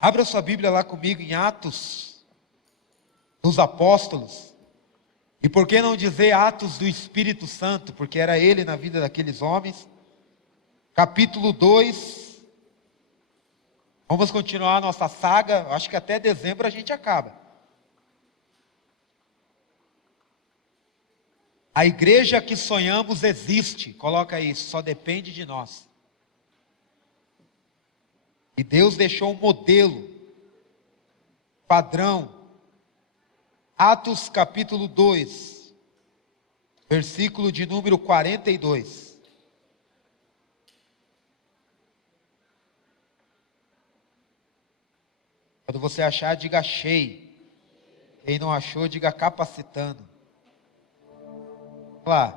Abra sua Bíblia lá comigo em Atos dos Apóstolos. E por que não dizer Atos do Espírito Santo? Porque era ele na vida daqueles homens. Capítulo 2. Vamos continuar a nossa saga. Acho que até dezembro a gente acaba. A igreja que sonhamos existe. Coloca aí, só depende de nós. E Deus deixou um modelo, padrão. Atos capítulo 2, versículo de número 42. Quando você achar, diga achei. Quem não achou, diga capacitando. Lá.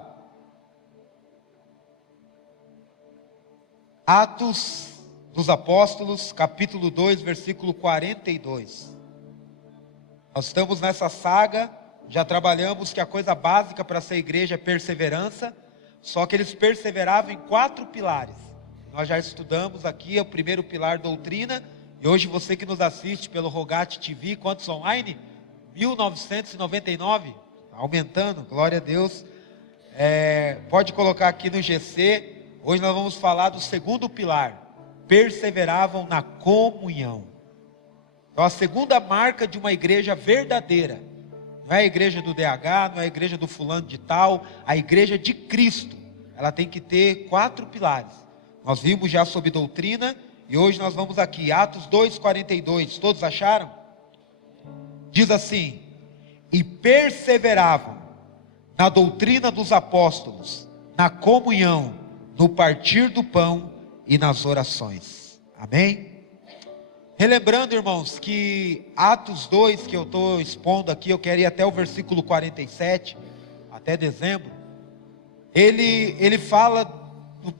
Atos dos Apóstolos, capítulo 2, versículo 42. Nós estamos nessa saga, já trabalhamos que a coisa básica para ser igreja é perseverança, só que eles perseveravam em 4 pilares. Nós já estudamos aqui o primeiro pilar, doutrina, e hoje você que nos assiste pelo Rogate TV, quantos online? 1999, aumentando, glória a Deus. Pode colocar aqui no GC, hoje nós vamos falar do segundo pilar. Perseveravam na comunhão. Então a segunda marca de uma igreja verdadeira, não é a igreja do DH, não é a igreja do fulano de tal, a igreja de Cristo, ela tem que ter 4 pilares. Nós vimos já sobre doutrina, e hoje nós vamos aqui, Atos 2,42, todos acharam? Diz assim: e perseveravam na doutrina dos apóstolos, na comunhão, no partir do pão e nas orações. Amém? Relembrando, irmãos, que Atos 2, que eu estou expondo aqui, eu quero ir até o versículo 47, até dezembro. Ele fala,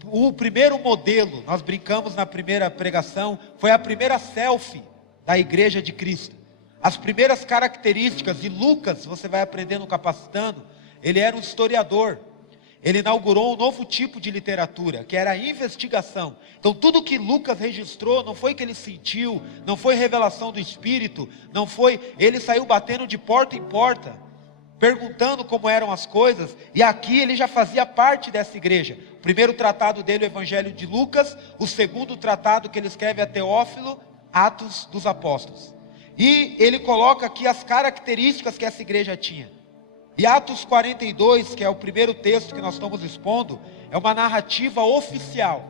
o primeiro modelo, nós brincamos na primeira pregação, foi a primeira selfie da igreja de Cristo. As primeiras características, e Lucas, você vai aprendendo capacitando, ele era um historiador. Ele inaugurou um novo tipo de literatura, que era a investigação. Então tudo que Lucas registrou, não foi que ele sentiu, não foi revelação do Espírito, não foi, ele saiu batendo de porta em porta, perguntando como eram as coisas, e aqui ele já fazia parte dessa igreja. O primeiro tratado dele, o Evangelho de Lucas, o segundo tratado que ele escreve a Teófilo, Atos dos Apóstolos. E ele coloca aqui as características que essa igreja tinha. E Atos 42, que é o primeiro texto que nós estamos expondo, é uma narrativa oficial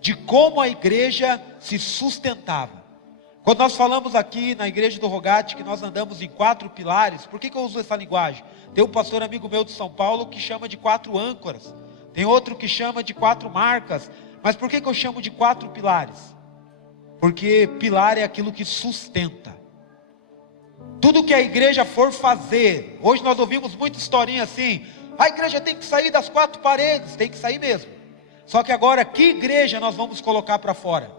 de como a igreja se sustentava. Quando nós falamos aqui na igreja do Rogate que nós andamos em 4 pilares, por que eu uso essa linguagem? Tem um pastor amigo meu de São Paulo que chama de 4 âncoras, tem outro que chama de 4 marcas, mas por que eu chamo de 4 pilares? Porque pilar é aquilo que sustenta. Tudo que a igreja for fazer, hoje nós ouvimos muita historinha assim, a igreja tem que sair das 4 paredes, tem que sair mesmo. Só que agora, que igreja nós vamos colocar para fora?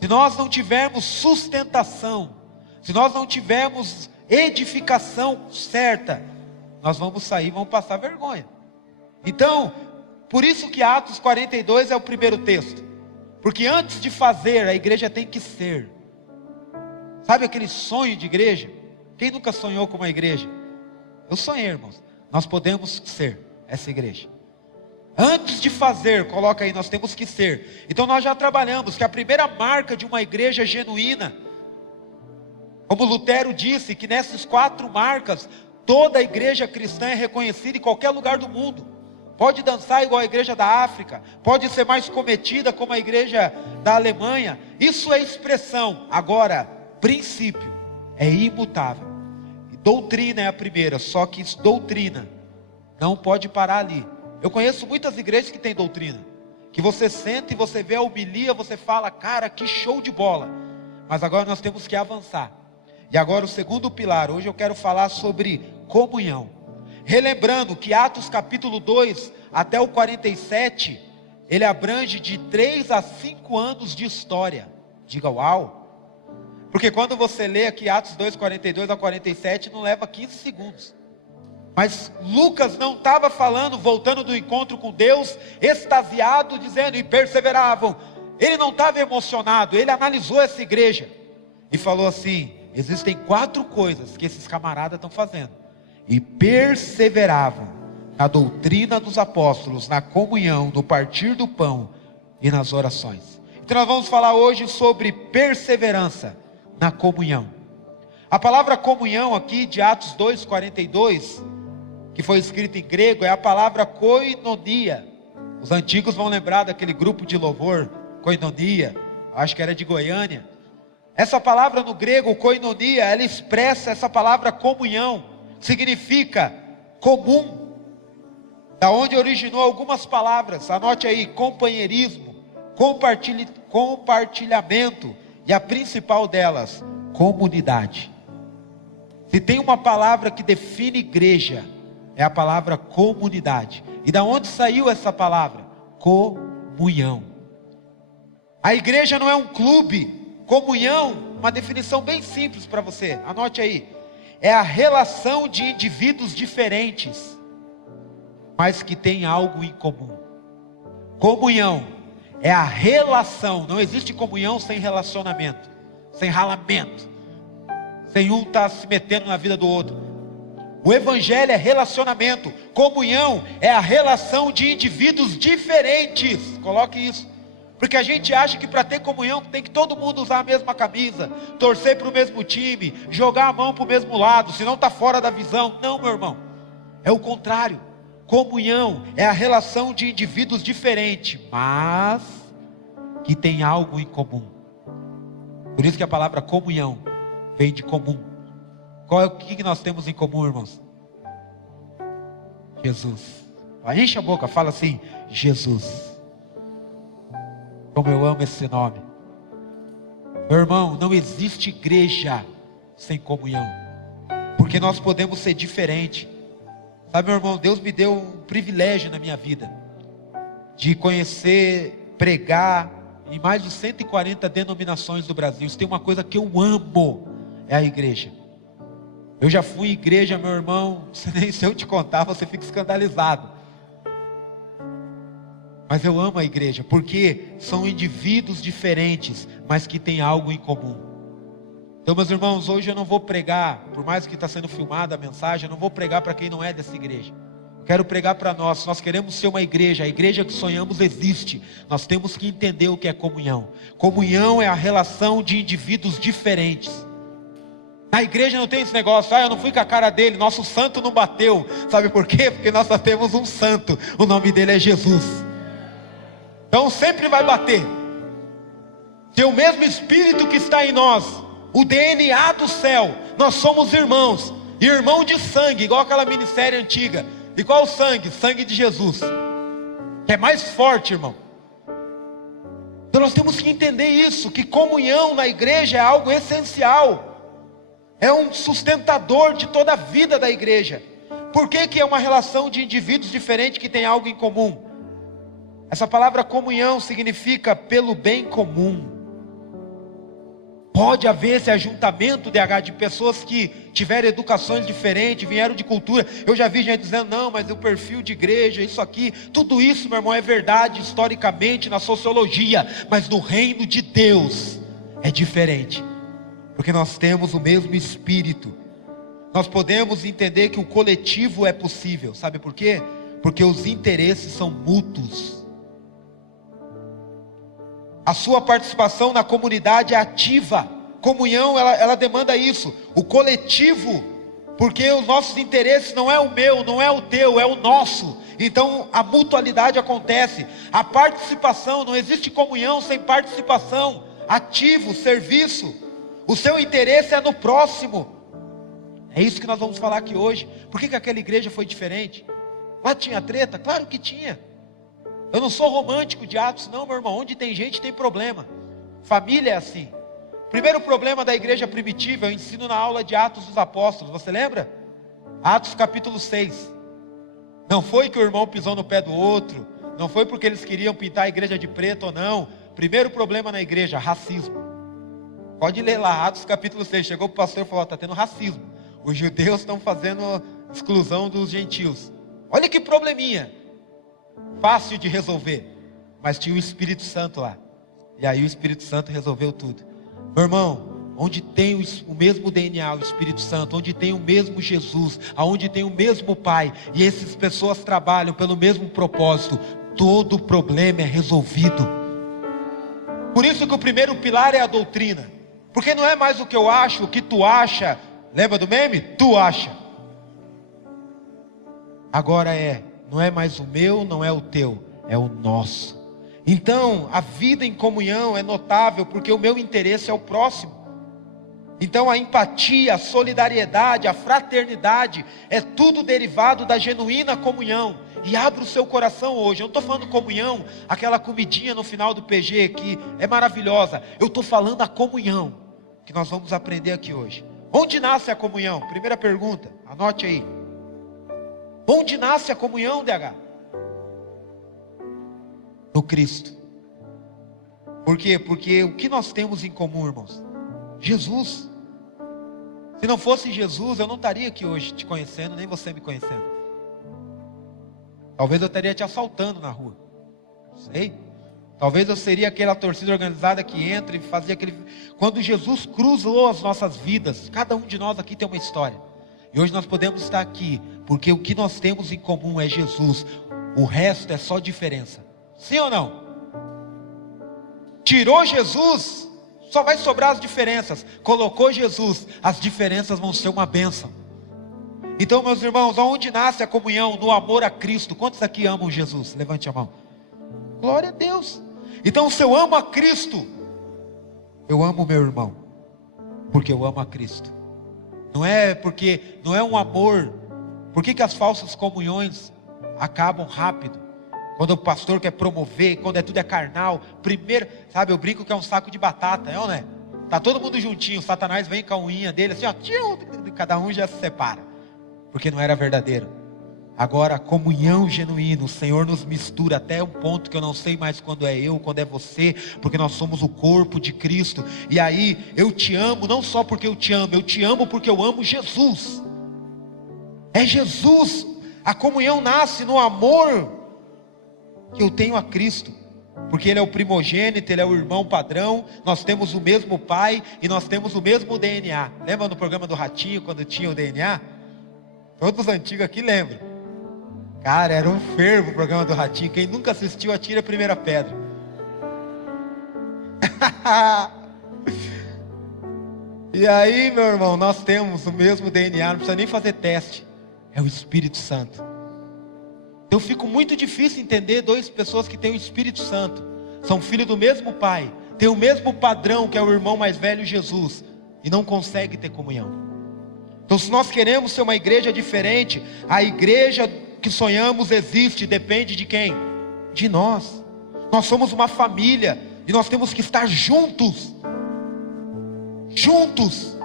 Se nós não tivermos sustentação, se nós não tivermos edificação certa, nós vamos sair, vamos passar vergonha. Então, por isso que Atos 42 é o primeiro texto. Porque antes de fazer, a igreja tem que ser. Sabe aquele sonho de igreja? Quem nunca sonhou com uma igreja? Eu sonhei, irmãos. Nós podemos ser essa igreja. Antes de fazer, coloca aí, nós temos que ser. Então nós já trabalhamos que a primeira marca de uma igreja genuína, como Lutero disse, que nessas 4 marcas, toda a igreja cristã é reconhecida em qualquer lugar do mundo. Pode dançar igual a igreja da África, pode ser mais cometida como a igreja da Alemanha. Isso é expressão. Agora, princípio é imutável. E doutrina é a primeira, só que doutrina não pode parar ali. Eu conheço muitas igrejas que têm doutrina, que você senta e você vê a homilia, você fala, cara, que show de bola. Mas agora nós temos que avançar. E agora o segundo pilar, hoje eu quero falar sobre comunhão. Relembrando que Atos capítulo 2 até o 47, ele abrange de 3 a 5 anos de história. Diga uau! Porque quando você lê aqui Atos 2, 42 a 47, não leva 15 segundos. Mas Lucas não estava falando, voltando do encontro com Deus, extasiado, dizendo, e perseveravam. ele não estava emocionado, ele analisou essa igreja e falou assim: existem 4 coisas que esses camaradas estão fazendo. E perseveravam na doutrina dos apóstolos, na comunhão, no partir do pão e nas orações. Então nós vamos falar hoje sobre perseverança na comunhão. A palavra comunhão aqui de Atos 2:42, que foi escrito em grego, é a palavra koinonia. Os antigos vão lembrar daquele grupo de louvor, koinonia, acho que era de Goiânia. Essa palavra no grego, koinonia, ela expressa essa palavra comunhão, significa comum, da onde originou algumas palavras, anote aí: companheirismo, compartilhamento, e a principal delas, comunidade. Se tem uma palavra que define igreja, é a palavra comunidade. E da onde saiu essa palavra? Comunhão. A igreja não é um clube. Comunhão, uma definição bem simples para você, anote aí: é a relação de indivíduos diferentes, mas que têm algo em comum. Comunhão é a relação. Não existe comunhão sem relacionamento, sem ralamento, sem um estar se metendo na vida do outro. O evangelho é relacionamento. Comunhão é a relação de indivíduos diferentes. Coloque isso. Porque a gente acha que para ter comunhão tem que todo mundo usar a mesma camisa, torcer para o mesmo time, jogar a mão para o mesmo lado, senão está fora da visão. Não, meu irmão, é o contrário. Comunhão é a relação de indivíduos diferentes, mas que tem algo em comum. Por isso que a palavra comunhão vem de comum. O que nós temos em comum, irmãos? Jesus. Enche a boca, fala assim: Jesus. Como eu amo esse nome. Meu irmão, não existe igreja sem comunhão, porque nós podemos ser diferentes. Sabe, meu irmão, Deus me deu um privilégio na minha vida, de conhecer, pregar em mais de 140 denominações do Brasil. Isso tem uma coisa que eu amo, é a igreja. Eu já fui em igreja, meu irmão, nem se eu te contar, você fica escandalizado. Mas eu amo a igreja, porque são indivíduos diferentes, mas que têm algo em comum. Então, meus irmãos, hoje eu não vou pregar, por mais que está sendo filmada a mensagem, eu não vou pregar para quem não é dessa igreja. Eu quero pregar para nós. Nós queremos ser uma igreja, a igreja que sonhamos existe. Nós temos que entender o que é comunhão. Comunhão é a relação de indivíduos diferentes. Na igreja não tem esse negócio: eu não fui com a cara dele, nosso santo não bateu. Sabe por quê? Porque nós só temos um santo, o nome dele é Jesus. Então sempre vai bater. Se o mesmo Espírito que está em nós, o DNA do céu, nós somos irmãos, irmão de sangue, igual aquela minissérie antiga. E qual o sangue? Sangue de Jesus, que é mais forte, irmão. Então nós temos que entender isso, que comunhão na igreja é algo essencial, é um sustentador de toda a vida da igreja. Por que é uma relação de indivíduos diferentes que tem algo em comum? Essa palavra comunhão significa pelo bem comum. Pode haver esse ajuntamento de pessoas que tiveram educações diferentes, vieram de cultura. Eu já vi gente dizendo: não, mas o perfil de igreja, isso aqui, tudo isso, meu irmão, é verdade historicamente na sociologia, mas no reino de Deus é diferente, porque nós temos o mesmo Espírito. Nós podemos entender que o coletivo é possível. Sabe por quê? Porque os interesses são mútuos. A sua participação na comunidade é ativa. Comunhão, ela demanda isso. O coletivo, porque os nossos interesses não é o meu, não é o teu, é o nosso. Então a mutualidade acontece. A participação, não existe comunhão sem participação. Ativo, serviço. O seu interesse é no próximo. É isso que nós vamos falar aqui hoje. Por que aquela igreja foi diferente? Lá tinha treta? Claro que tinha. Eu não sou romântico de Atos, não, meu irmão. Onde tem gente tem problema. Família é assim. Primeiro problema da igreja primitiva, eu ensino na aula de Atos dos Apóstolos. Você lembra? Atos capítulo 6. Não foi que o irmão pisou no pé do outro. Não foi porque eles queriam pintar a igreja de preto ou não. Primeiro problema na igreja, racismo. Pode ler lá, Atos capítulo 6. Chegou o pastor e falou: está tendo racismo. Os judeus estão fazendo exclusão dos gentios. Olha que probleminha. Fácil de resolver, mas tinha o Espírito Santo lá. E aí o Espírito Santo resolveu tudo. Meu irmão, onde tem o mesmo DNA, o Espírito Santo, onde tem o mesmo Jesus, aonde tem o mesmo Pai, e essas pessoas trabalham pelo mesmo propósito, todo problema é resolvido. Por isso que o primeiro pilar é a doutrina, porque não é mais o que eu acho, o que tu acha. Lembra do meme? Tu acha. Agora não é mais o meu, não é o teu, é o nosso. Então a vida em comunhão é notável, porque o meu interesse é o próximo. Então a empatia, a solidariedade, a fraternidade, é tudo derivado da genuína comunhão. E abra o seu coração hoje. Eu não estou falando comunhão, aquela comidinha no final do PG que é maravilhosa. Eu estou falando a comunhão, que nós vamos aprender aqui hoje. Onde nasce a comunhão? Primeira pergunta, anote aí. Onde nasce a comunhão, DH? No Cristo. Por quê? Porque o que nós temos em comum, irmãos? Jesus. Se não fosse Jesus, eu não estaria aqui hoje te conhecendo, nem você me conhecendo. Talvez eu estaria te assaltando na rua. Não sei. Talvez eu seria aquela torcida organizada que entra e fazia aquele... Quando Jesus cruzou as nossas vidas, cada um de nós aqui tem uma história. E hoje nós podemos estar aqui, porque o que nós temos em comum é Jesus. O resto é só diferença. Sim ou não? Tirou Jesus, só vai sobrar as diferenças. Colocou Jesus, as diferenças vão ser uma bênção. Então, meus irmãos, aonde nasce a comunhão? No amor a Cristo. Quantos aqui amam Jesus? Levante a mão. Glória a Deus. Então, se eu amo a Cristo, eu amo o meu irmão, porque eu amo a Cristo. Não é um amor. Por que as falsas comunhões acabam rápido? Quando o pastor quer promover, quando tudo é carnal. Primeiro, sabe, eu brinco que é um saco de batata, é ou não é? Tá todo mundo juntinho, Satanás vem com a unha dele assim, ó, cada um já se separa. Porque não era verdadeiro. Agora a comunhão genuína, o Senhor nos mistura até um ponto que eu não sei mais quando é eu, quando é você, porque nós somos o corpo de Cristo. E aí eu te amo, não só porque eu te amo porque eu amo Jesus. É Jesus. A comunhão nasce no amor que eu tenho a Cristo, porque Ele é o primogênito, Ele é o irmão padrão, nós temos o mesmo Pai e nós temos o mesmo DNA. Lembra no programa do Ratinho, quando tinha o DNA? Todos os antigos aqui lembram. Cara, era um fervo o programa do Ratinho. Quem nunca assistiu, atira a primeira pedra. E aí, meu irmão, nós temos o mesmo DNA, não precisa nem fazer teste. É o Espírito Santo. Eu fico muito difícil entender duas pessoas que têm o Espírito Santo, são filhos do mesmo Pai, têm o mesmo padrão que é o irmão mais velho, Jesus, e não conseguem ter comunhão. Então, se nós queremos ser uma igreja diferente, a igreja que sonhamos existe, depende de quem? De nós. Nós somos uma família e nós temos que estar juntos. Juntos.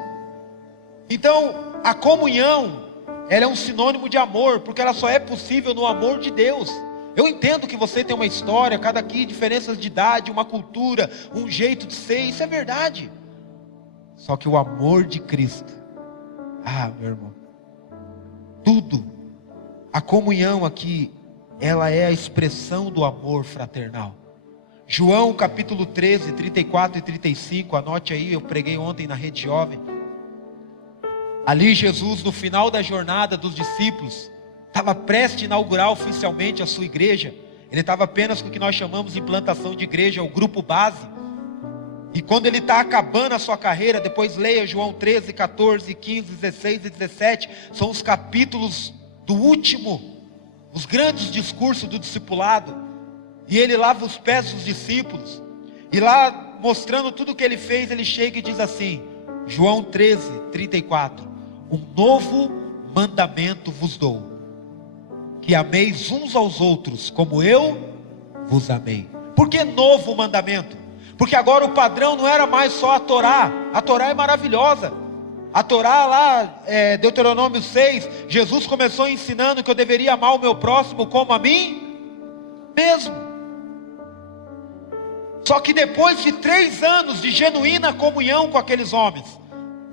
Então, a comunhão, ela é um sinônimo de amor, porque ela só é possível no amor de Deus. Eu entendo que você tem uma história, cada aqui diferenças de idade, uma cultura, um jeito de ser, isso é verdade. Só que o amor de Cristo, meu irmão, tudo, a comunhão aqui, ela é a expressão do amor fraternal. João capítulo 13, 34 e 35, anote aí, eu preguei ontem na Rede Jovem. Ali Jesus, no final da jornada dos discípulos, estava prestes a inaugurar oficialmente a sua igreja. Ele estava apenas com o que nós chamamos de implantação de igreja, o grupo base. E quando ele está acabando a sua carreira, depois leia João 13, 14, 15, 16 e 17, são os capítulos do último, os grandes discursos do discipulado. E ele lava os pés dos discípulos, e lá mostrando tudo o que ele fez, ele chega e diz assim, João 13, 34, um novo mandamento vos dou, que ameis uns aos outros, como eu vos amei. Por que novo mandamento? Porque agora o padrão não era mais só a Torá é maravilhosa, a Torá lá, Deuteronômio 6, Jesus começou ensinando que eu deveria amar o meu próximo como a mim mesmo. Só que depois de 3 anos de genuína comunhão com aqueles homens,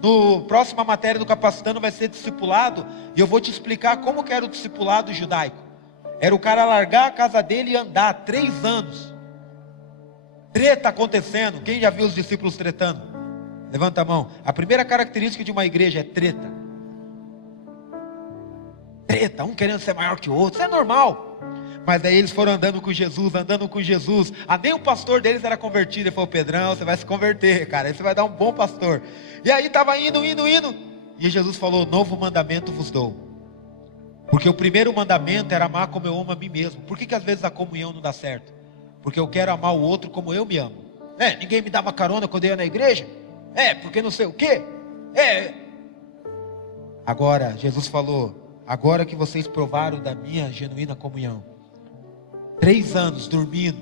no próxima matéria do Capacitano vai ser discipulado, e eu vou te explicar como que era o discipulado judaico. Era o cara largar a casa dele e andar 3 anos. Treta acontecendo. Quem já viu os discípulos tretando? Levanta a mão. A primeira característica de uma igreja é treta. Treta, um querendo ser maior que o outro, isso é normal. Mas daí eles foram andando com Jesus. Nem o pastor deles era convertido. Ele falou: Pedrão, você vai se converter, cara, aí você vai dar um bom pastor. E aí estava indo. E Jesus falou: novo mandamento vos dou. Porque o primeiro mandamento era amar como eu amo a mim mesmo. Por que às vezes a comunhão não dá certo? Porque eu quero amar o outro como eu me amo. Ninguém me dava carona quando eu ia na igreja. Porque não sei o quê. Agora, Jesus falou: agora que vocês provaram da minha genuína comunhão, 3 anos dormindo,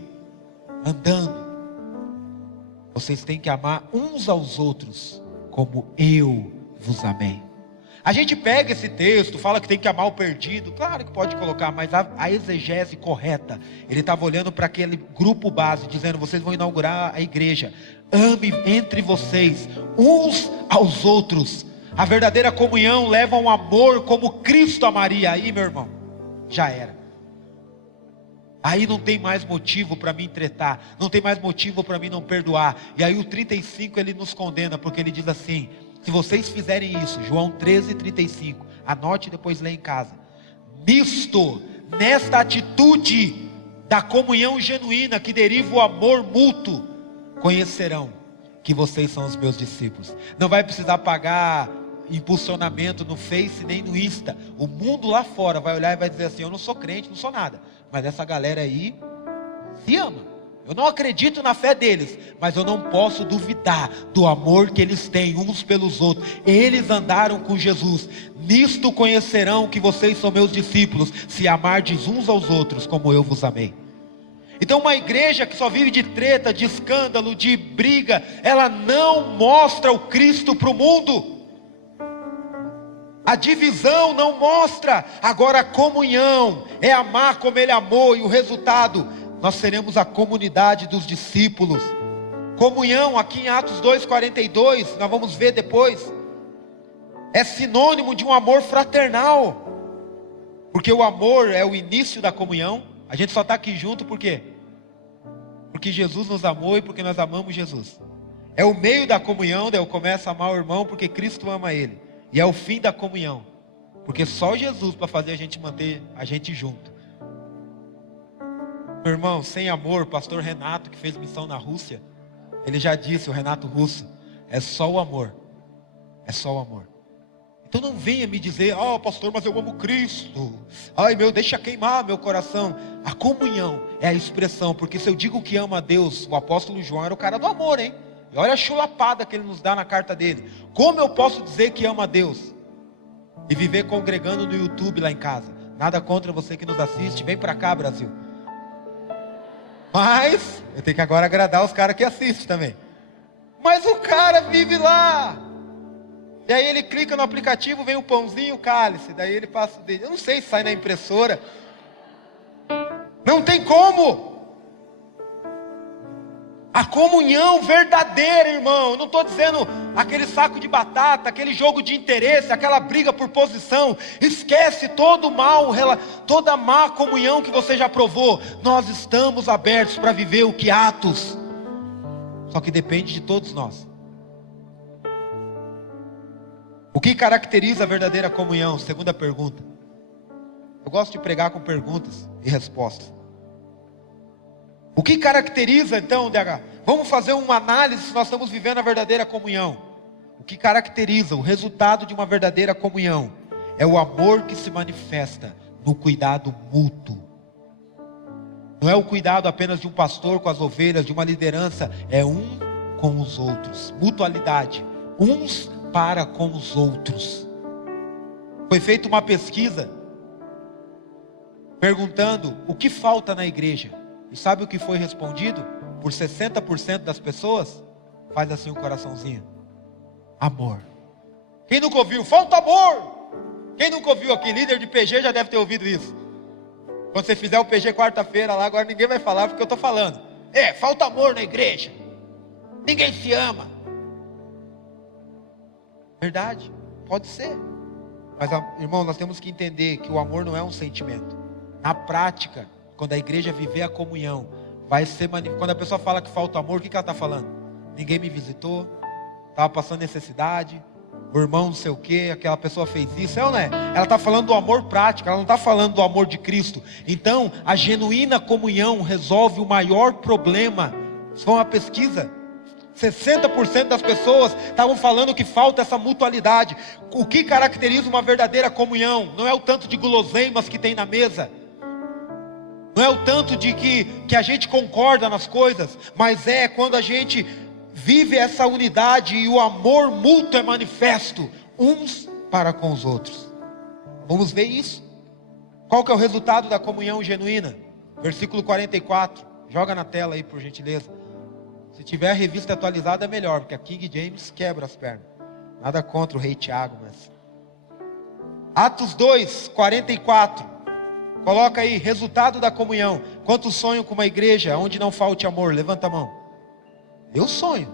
andando, vocês têm que amar uns aos outros como eu vos amei. A gente pega esse texto, fala que tem que amar o perdido. Claro que pode colocar, mas a exegese correta, ele estava olhando para aquele grupo base, dizendo: vocês vão inaugurar a igreja, ame entre vocês uns aos outros. A verdadeira comunhão leva um amor como Cristo amaria. Aí, meu irmão, já era. Aí não tem mais motivo para mim tretar, não tem mais motivo para mim não perdoar. E aí o 35 ele nos condena, porque ele diz assim: se vocês fizerem isso, João 13:35, anote e depois lê em casa. Nesta atitude da comunhão genuína que deriva o amor mútuo, conhecerão que vocês são os meus discípulos. Não vai precisar pagar impulsionamento no Face nem no Insta. O mundo lá fora vai olhar e vai dizer assim: eu não sou crente, não sou nada, mas essa galera aí se ama. Eu não acredito na fé deles, mas eu não posso duvidar do amor que eles têm uns pelos outros. Eles andaram com Jesus. Nisto conhecerão que vocês são meus discípulos, se amardes uns aos outros como eu vos amei. Então uma igreja que só vive de treta, de escândalo, de briga, ela não mostra o Cristo para o mundo. A divisão não mostra. Agora a comunhão é amar como ele amou, e o resultado, nós seremos a comunidade dos discípulos. Comunhão, aqui em Atos 2:42, nós vamos ver depois, é sinônimo de um amor fraternal. Porque o amor é o início da comunhão. A gente só está aqui junto por quê? Porque Jesus nos amou e porque nós amamos Jesus. É o meio da comunhão, daí eu começo a amar o irmão porque Cristo ama ele. E é o fim da comunhão, porque só Jesus para fazer a gente manter a gente junto. Meu irmão, sem amor, o pastor Renato, que fez missão na Rússia, ele já disse, o Renato Russo, é só o amor. É só o amor. Então não venha me dizer: pastor, mas eu amo Cristo. Ai meu, deixa queimar meu coração. A comunhão é a expressão, porque se eu digo que ama a Deus, o apóstolo João era o cara do amor, hein? E olha a chulapada que ele nos dá na carta dele. Como eu posso dizer que ama a Deus e viver congregando no YouTube lá em casa? Nada contra você que nos assiste, vem pra cá, Brasil. Mas eu tenho que agora agradar os caras que assistem também. Mas o cara vive lá. E aí ele clica no aplicativo, vem o pãozinho, o cálice. Daí ele passa o dedo. Eu não sei se sai na impressora. Não tem como. A comunhão verdadeira, irmão. Eu não estou dizendo aquele saco de batata, aquele jogo de interesse, aquela briga por posição. Esquece todo o mal, toda a má comunhão que você já provou. Nós estamos abertos para viver o que Atos. Só que depende de todos nós. O que caracteriza a verdadeira comunhão? Segunda pergunta. Eu gosto de pregar com perguntas e respostas. O que caracteriza então, DH? Vamos fazer uma análise se nós estamos vivendo a verdadeira comunhão. O que caracteriza o resultado de uma verdadeira comunhão é o amor que se manifesta no cuidado mútuo. Não é o cuidado apenas de um pastor com as ovelhas, de uma liderança, é um com os outros. Mutualidade, uns para com os outros. Foi feita uma pesquisa perguntando o que falta na igreja. E sabe o que foi respondido por 60% das pessoas? Faz assim um coraçãozinho: amor. Quem nunca ouviu? Falta amor. Quem nunca ouviu aqui? Líder de PG já deve ter ouvido isso. Quando você fizer o PG quarta-feira lá, agora ninguém vai falar porque eu estou falando. Falta amor na igreja. Ninguém se ama. Verdade, pode ser. Mas, irmão, nós temos que entender que o amor não é um sentimento. Na prática, quando a igreja viver a comunhão, Quando a pessoa fala que falta amor, o que ela está falando? Ninguém me visitou, estava passando necessidade, o irmão não sei o que, aquela pessoa fez isso, é ou não é? Ela está falando do amor prático, ela não está falando do amor de Cristo. Então, a genuína comunhão resolve o maior problema. Isso foi uma pesquisa. 60% das pessoas estavam falando que falta essa mutualidade. O que caracteriza uma verdadeira comunhão? Não é o tanto de guloseimas que tem na mesa, não é o tanto de que a gente concorda nas coisas, mas é quando a gente vive essa unidade e o amor mútuo é manifesto uns para com os outros. Vamos ver isso. Qual que é o resultado da comunhão genuína? Versículo 44, joga na tela aí por gentileza. Se tiver a revista atualizada é melhor, porque a King James quebra as pernas. Nada contra o rei Tiago, mas... Atos 2, 44. Coloca aí, resultado da comunhão. Quantos sonham com uma igreja onde não falte amor? Levanta a mão. Eu sonho.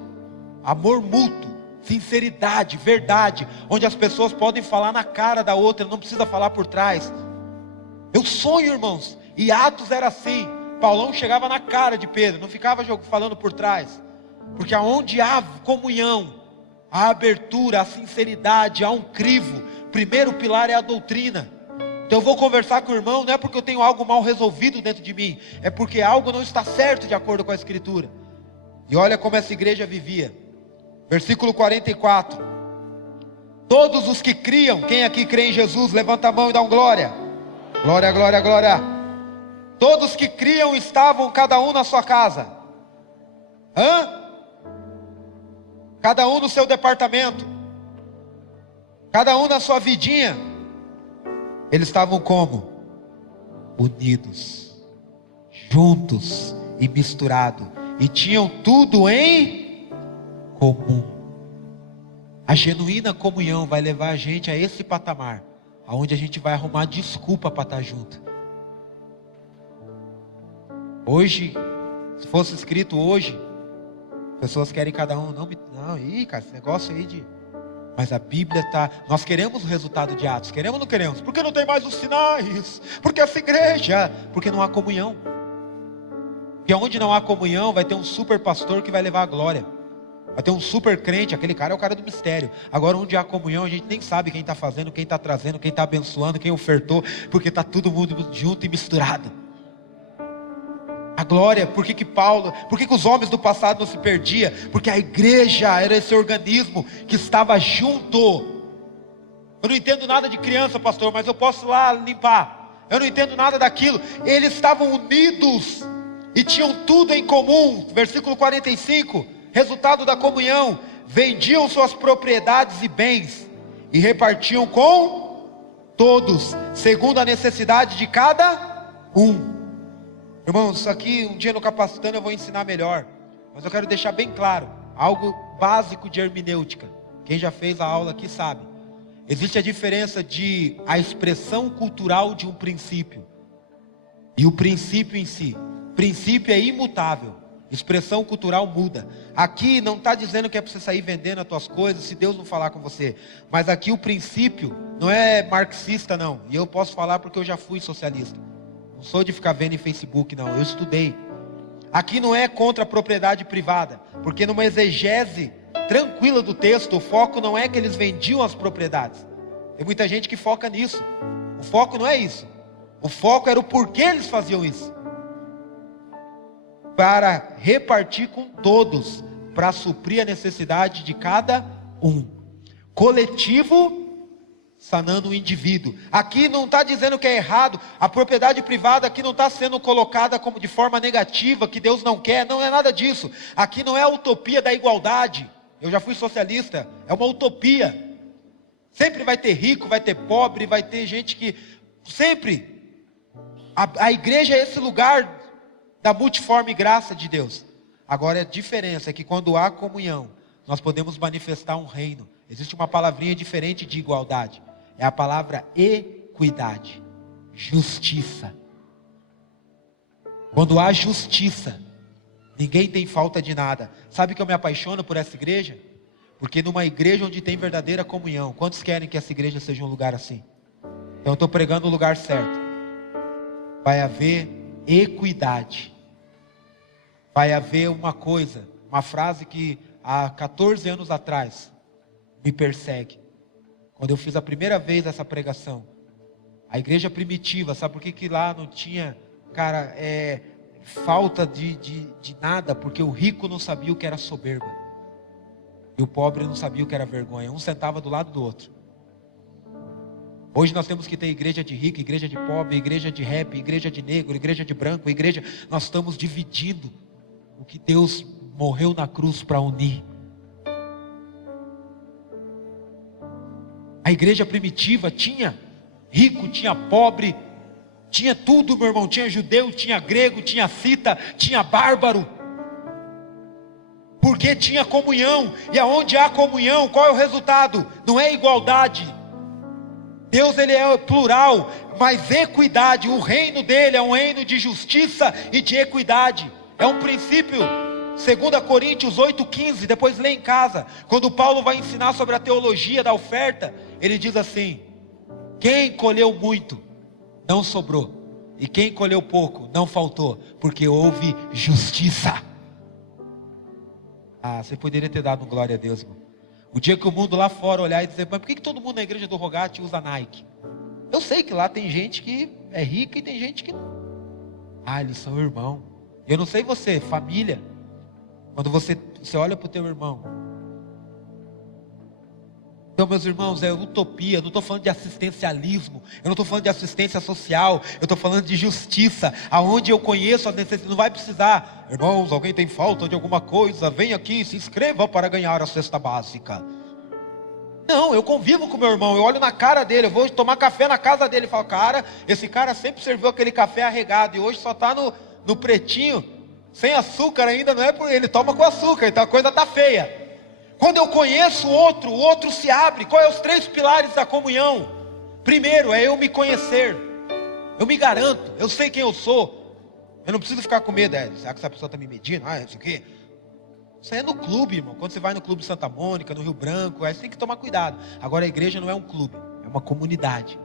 Amor mútuo, sinceridade, verdade, onde as pessoas podem falar na cara da outra, não precisa falar por trás. Eu sonho, irmãos. E Atos era assim. Paulão chegava na cara de Pedro, não ficava falando por trás. Porque aonde há comunhão, há abertura, há sinceridade, há um crivo. Primeiro pilar é a doutrina. Então eu vou conversar com o irmão, não é porque eu tenho algo mal resolvido dentro de mim, é porque algo não está certo de acordo com a Escritura. E olha como essa igreja vivia. Versículo 44. Todos os que criam, quem aqui crê em Jesus, levanta a mão e dá um glória. Glória, glória, glória. Todos que criam estavam cada um na sua casa. Cada um no seu departamento. Cada um na sua vidinha. Eles estavam como? Unidos, juntos e misturados, e tinham tudo em comum. A genuína comunhão vai levar a gente a esse patamar, aonde a gente vai arrumar desculpa para estar junto. Hoje, se fosse escrito hoje, pessoas querem cada um, não, cara, esse negócio aí de... Mas a Bíblia está... Nós queremos o resultado de Atos. Queremos ou não queremos? Porque não tem mais os sinais. Porque essa igreja... Porque não há comunhão. Porque onde não há comunhão, vai ter um super pastor que vai levar a glória. Vai ter um super crente. Aquele cara é o cara do mistério. Agora onde há comunhão, a gente nem sabe quem está fazendo, quem está trazendo, quem está abençoando, quem ofertou. Porque está todo mundo junto e misturado. A glória, por que os homens do passado não se perdiam? Porque a igreja era esse organismo que estava junto. Eu não entendo nada de criança, pastor, mas eu posso ir lá limpar. Eu não entendo nada daquilo. Eles estavam unidos e tinham tudo em comum. Versículo 45, resultado da comunhão: vendiam suas propriedades e bens e repartiam com todos, segundo a necessidade de cada um. Irmãos, isso aqui um dia no Capacitando eu vou ensinar melhor, mas eu quero deixar bem claro, algo básico de hermenêutica. Quem já fez a aula aqui sabe. Existe a diferença de a expressão cultural de um princípio e o princípio em si. Princípio é imutável, expressão cultural muda. Aqui não está dizendo que é para você sair vendendo as tuas coisas se Deus não falar com você. Mas aqui o princípio não é marxista não, e eu posso falar porque eu já fui socialista. Não sou de ficar vendo em Facebook não, eu estudei. Aqui não é contra a propriedade privada, porque numa exegese tranquila do texto, o foco não é que eles vendiam as propriedades. Tem muita gente que foca nisso. O foco não é isso. O foco era o porquê eles faziam isso. Para repartir com todos, para suprir a necessidade de cada um. Coletivo sanando o indivíduo. Aqui não está dizendo que é errado. A propriedade privada aqui não está sendo colocada como de forma negativa, que Deus não quer. Não é nada disso. Aqui não é a utopia da igualdade. Eu já fui socialista. É uma utopia. Sempre vai ter rico, vai ter pobre, vai ter gente que... Sempre. A igreja é esse lugar da multiforme graça de Deus. Agora a diferença é que quando há comunhão, nós podemos manifestar um reino. Existe uma palavrinha diferente de igualdade. É a palavra equidade, justiça. Quando há justiça, ninguém tem falta de nada. Sabe que eu me apaixono por essa igreja? Porque numa igreja onde tem verdadeira comunhão, quantos querem que essa igreja seja um lugar assim? Então eu estou pregando o lugar certo. Vai haver equidade. vai haver uma coisa, uma frase que há 14 anos atrás me persegue. Quando eu fiz a primeira vez essa pregação, a igreja primitiva, sabe por que lá não tinha, cara, falta de nada? Porque o rico não sabia o que era soberba, e o pobre não sabia o que era vergonha. Um sentava do lado do outro. Hoje nós temos que ter igreja de rico, igreja de pobre, igreja de rap, igreja de negro, igreja de branco, igreja. Nós estamos dividindo o que Deus morreu na cruz para unir. A igreja primitiva tinha rico, tinha pobre, tinha tudo, meu irmão. Tinha judeu, tinha grego, tinha cita, tinha bárbaro. Porque tinha comunhão. E aonde há comunhão, qual é o resultado? Não é igualdade. Deus, ele é plural, mas equidade. O reino dele é um reino de justiça e de equidade. É um princípio. 2 Coríntios 8,15, depois lê em casa. Quando Paulo vai ensinar sobre a teologia da oferta, ele diz assim: quem colheu muito, não sobrou. E quem colheu pouco, não faltou. Porque houve justiça. Você poderia ter dado um glória a Deus, irmão. O dia que o mundo lá fora olhar e dizer: mas por que todo mundo na igreja do Rogate usa Nike? Eu sei que lá tem gente que é rica e tem gente que não. Eles são irmão. Eu não sei você, família. Quando você olha para o teu irmão. Então, meus irmãos, é utopia. Eu não estou falando de assistencialismo. Eu não estou falando de assistência social. Eu estou falando de justiça. Aonde eu conheço as necessidades. Não vai precisar: irmãos, alguém tem falta de alguma coisa? Vem aqui, se inscreva para ganhar a cesta básica. Não, eu convivo com meu irmão. Eu olho na cara dele. Eu vou tomar café na casa dele. E falo: cara, esse cara sempre serviu aquele café arregado. E hoje só está no pretinho. Sem açúcar ainda. Não é por ele toma com açúcar. Então a coisa está feia. Quando eu conheço o outro se abre. Qual é os 3 pilares da comunhão? Primeiro, é eu me conhecer. Eu me garanto, eu sei quem eu sou. Eu não preciso ficar com medo. Será que essa pessoa está me medindo? Isso aqui. Isso aí é no clube, irmão. Quando você vai no clube Santa Mônica, no Rio Branco, aí você tem que tomar cuidado. Agora a igreja não é um clube, é uma comunidade.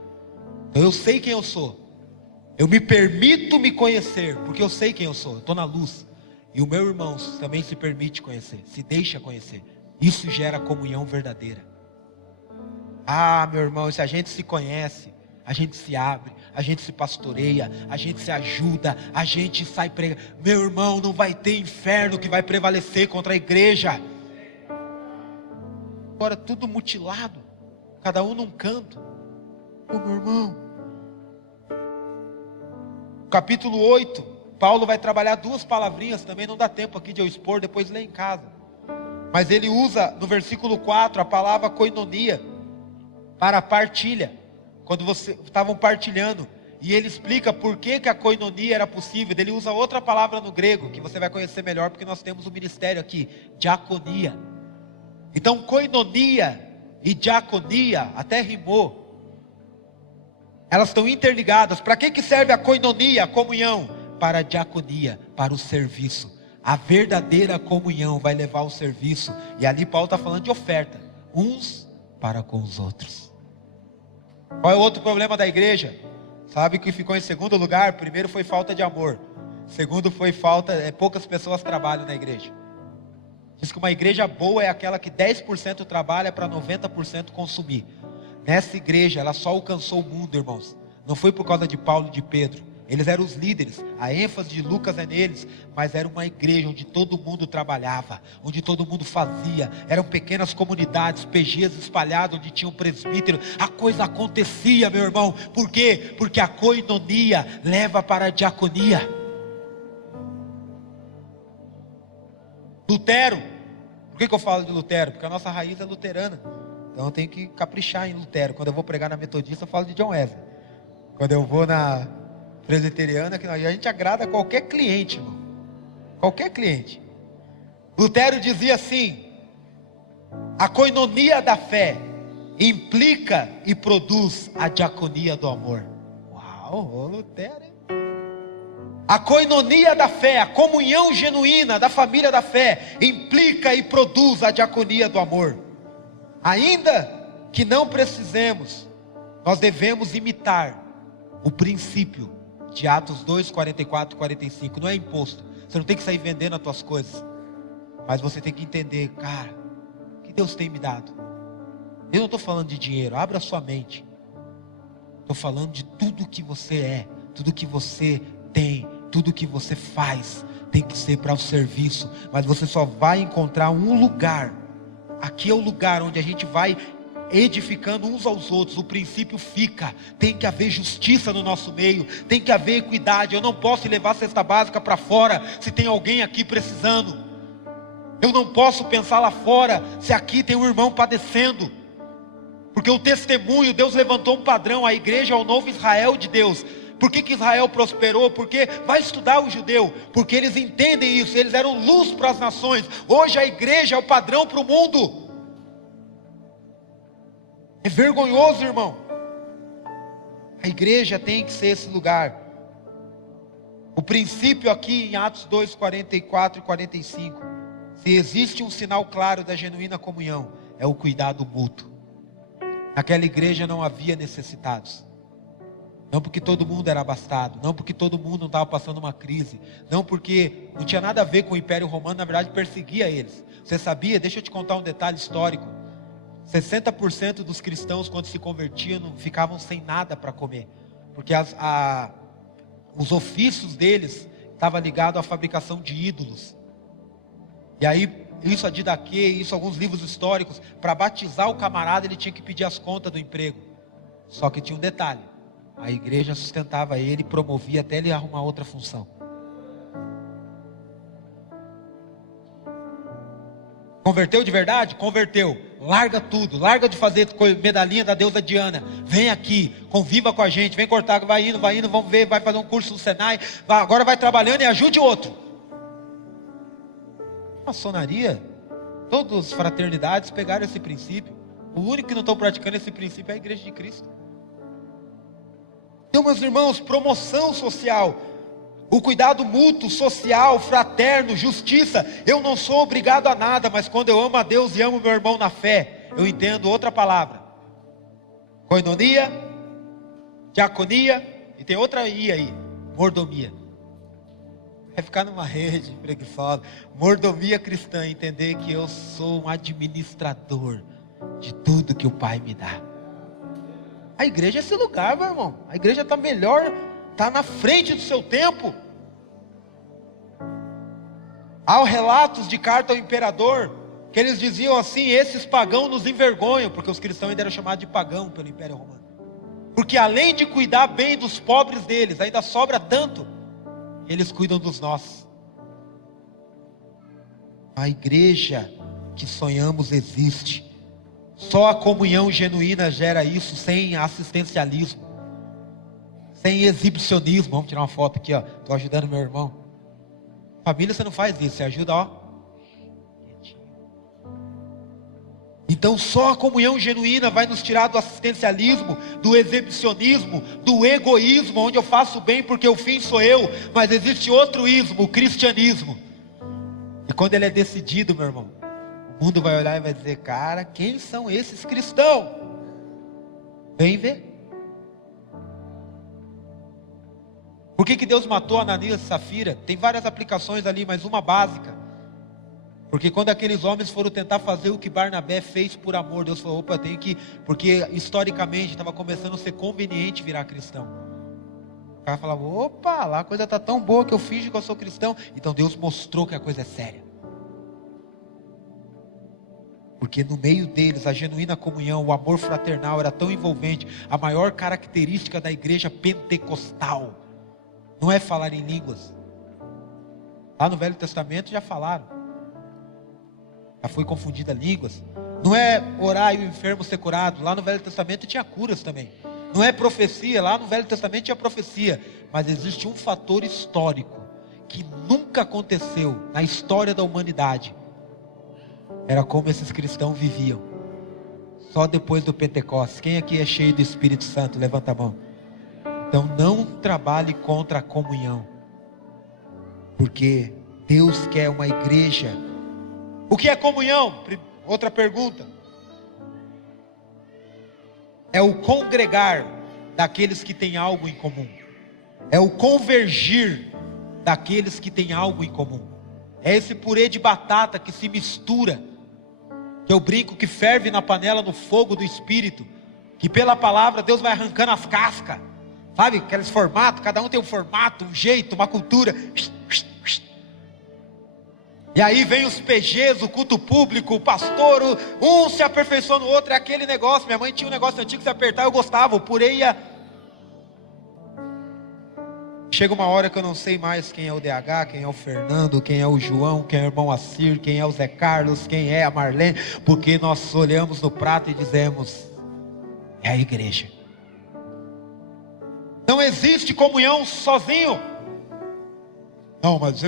Então eu sei quem eu sou. Eu me permito me conhecer, porque eu sei quem eu sou. Eu estou na luz. E o meu irmão também se permite conhecer, se deixa conhecer. Isso gera comunhão verdadeira. Meu irmão, se a gente se conhece, a gente se abre, a gente se pastoreia, a gente se ajuda, a gente sai pregando. Meu irmão, não vai ter inferno que vai prevalecer contra a igreja. Agora tudo mutilado, cada um num canto. Meu irmão. Capítulo 8, Paulo vai trabalhar 2 palavrinhas, também não dá tempo aqui de eu expor, depois lê em casa. Mas ele usa no versículo 4 a palavra koinonia para partilha. Quando estavam partilhando. E ele explica por que a koinonia era possível. Ele usa outra palavra no grego, que você vai conhecer melhor, porque nós temos um ministério aqui, diaconia. Então koinonia e diaconia, até rimou. Elas estão interligadas. Para que serve a koinonia, a comunhão? Para a diaconia, para o serviço. A verdadeira comunhão vai levar ao serviço. E ali Paulo está falando de oferta. Uns para com os outros. Qual é o outro problema da igreja? Sabe que ficou em segundo lugar? Primeiro foi falta de amor. Segundo foi poucas pessoas trabalham na igreja. Diz que uma igreja boa é aquela que 10% trabalha para 90% consumir. Nessa igreja ela só alcançou o mundo, irmãos. Não foi por causa de Paulo e de Pedro. Eles eram os líderes, a ênfase de Lucas é neles, mas era uma igreja onde todo mundo trabalhava, onde todo mundo fazia, eram pequenas comunidades, PGs espalhados, onde tinha um presbítero, a coisa acontecia, meu irmão. Por quê? Porque a koinonia leva para a diaconia. Lutero, por que eu falo de Lutero? Porque a nossa raiz é luterana, então eu tenho que caprichar em Lutero. Quando eu vou pregar na metodista, eu falo de John Wesley. Quando eu vou na presbiteriana, que a gente agrada qualquer cliente, irmão. Qualquer cliente. Lutero dizia assim: a koinonia da fé implica e produz a diaconia do amor. Uau, Lutero, hein? A koinonia da fé, a comunhão genuína da família da fé, implica e produz a diaconia do amor. Ainda que não precisemos, nós devemos imitar o princípio de Atos 2, 44 e 45, não é imposto. Você não tem que sair vendendo as tuas coisas. Mas você tem que entender, cara, o que Deus tem me dado. Eu não estou falando de dinheiro, abra sua mente. Estou falando de tudo que você é, tudo que você tem, tudo que você faz. Tem que ser para o serviço. Mas você só vai encontrar um lugar. Aqui é o lugar onde a gente vai edificando uns aos outros. O princípio fica. Tem que haver justiça no nosso meio. Tem que haver equidade. Eu não posso levar a cesta básica para fora se tem alguém aqui precisando. Eu não posso pensar lá fora se aqui tem um irmão padecendo. Porque o testemunho, Deus levantou um padrão. A igreja é o novo Israel de Deus. Por que Israel prosperou? Porque vai estudar o judeu. Porque eles entendem isso. Eles eram luz para as nações. Hoje a igreja é o padrão para o mundo. É vergonhoso, irmão. A igreja tem que ser esse lugar. O princípio aqui em Atos 2, 44 e 45. Se existe um sinal claro da genuína comunhão, é o cuidado mútuo. Naquela igreja não havia necessitados. Não porque todo mundo era abastado, não porque todo mundo não estava passando uma crise, não porque não tinha nada a ver com o Império Romano, na verdade perseguia eles. Você sabia? Deixa eu te contar um detalhe histórico. 60% dos cristãos, quando se convertiam, não ficavam sem nada para comer, porque os ofícios deles estavam ligados à fabricação de ídolos. E aí, isso a Didaquê, isso alguns livros históricos, para batizar o camarada, ele tinha que pedir as contas do emprego. Só que tinha um detalhe: a igreja sustentava ele, promovia até ele arrumar outra função. Converteu de verdade? Converteu. Larga tudo, larga de fazer medalhinha da deusa Diana. Vem aqui, conviva com a gente, vem cortar, vai indo, vamos ver, vai fazer um curso no Senai, agora vai trabalhando e ajude outro. Maçonaria, todas as fraternidades pegaram esse princípio. O único que não estão praticando esse princípio é a igreja de Cristo. Então, meus irmãos, promoção social, o cuidado mútuo, social, fraterno, justiça. Eu não sou obrigado a nada, mas quando eu amo a Deus e amo meu irmão na fé, eu entendo outra palavra: koinonia, diaconia, e tem outra I aí, mordomia. Vai ficar numa rede preguiçosa. Mordomia cristã, entender que eu sou um administrador de tudo que o Pai me dá. A igreja é esse lugar, meu irmão. A igreja está melhor, está na frente do seu tempo. Há relatos de carta ao imperador, que eles diziam assim: esses pagãos nos envergonham, porque os cristãos ainda eram chamados de pagão pelo Império Romano. Porque além de cuidar bem dos pobres deles, ainda sobra tanto, eles cuidam dos nossos. A igreja que sonhamos existe. Só a comunhão genuína gera isso, sem assistencialismo, sem exibicionismo. Vamos tirar uma foto aqui, ó. Estou ajudando meu irmão. Família, você não faz isso, você ajuda, ó. Então só a comunhão genuína vai nos tirar do assistencialismo, do exibicionismo, do egoísmo, onde eu faço bem porque o fim sou eu. Mas existe outro ismo, o cristianismo. E quando ele é decidido, meu irmão, o mundo vai olhar e vai dizer: cara, quem são esses cristãos? Vem ver. Por que Deus matou Ananias e Safira? Tem várias aplicações ali, mas uma básica. Porque quando aqueles homens foram tentar fazer o que Barnabé fez por amor, Deus falou: opa, tem que... Porque historicamente estava começando a ser conveniente virar cristão. O cara falava: opa, lá a coisa está tão boa que eu finjo que eu sou cristão. Então Deus mostrou que a coisa é séria. Porque no meio deles, a genuína comunhão, o amor fraternal era tão envolvente. A maior característica da igreja pentecostal não é falar em línguas. Lá no Velho Testamento já falaram. Já foi confundida línguas. Não é orar e o enfermo ser curado. Lá no Velho Testamento tinha curas também. Não é profecia. Lá no Velho Testamento tinha profecia. Mas existe um fator histórico que nunca aconteceu na história da humanidade. Era como esses cristãos viviam. Só depois do Pentecostes. Quem aqui é cheio do Espírito Santo? Levanta a mão. Então não trabalhe contra a comunhão. Porque Deus quer uma igreja. O que é comunhão? Outra pergunta. É o congregar daqueles que têm algo em comum. É o convergir daqueles que têm algo em comum. É esse purê de batata que se mistura, que eu brinco que ferve na panela no fogo do Espírito, que pela palavra Deus vai arrancando as cascas, sabe, aqueles formatos, cada um tem um formato, um jeito, uma cultura. E aí vem os PGs, o culto público, o pastor, um se aperfeiçoa no outro, é aquele negócio. Minha mãe tinha um negócio antigo que se apertar eu gostava, o purê ia. Chega uma hora que eu não sei mais quem é o DH, quem é o Fernando, quem é o João, quem é o irmão Assir, quem é o Zé Carlos, quem é a Marlene, porque nós olhamos no prato e dizemos: é a igreja. Não existe comunhão sozinho. Não, mas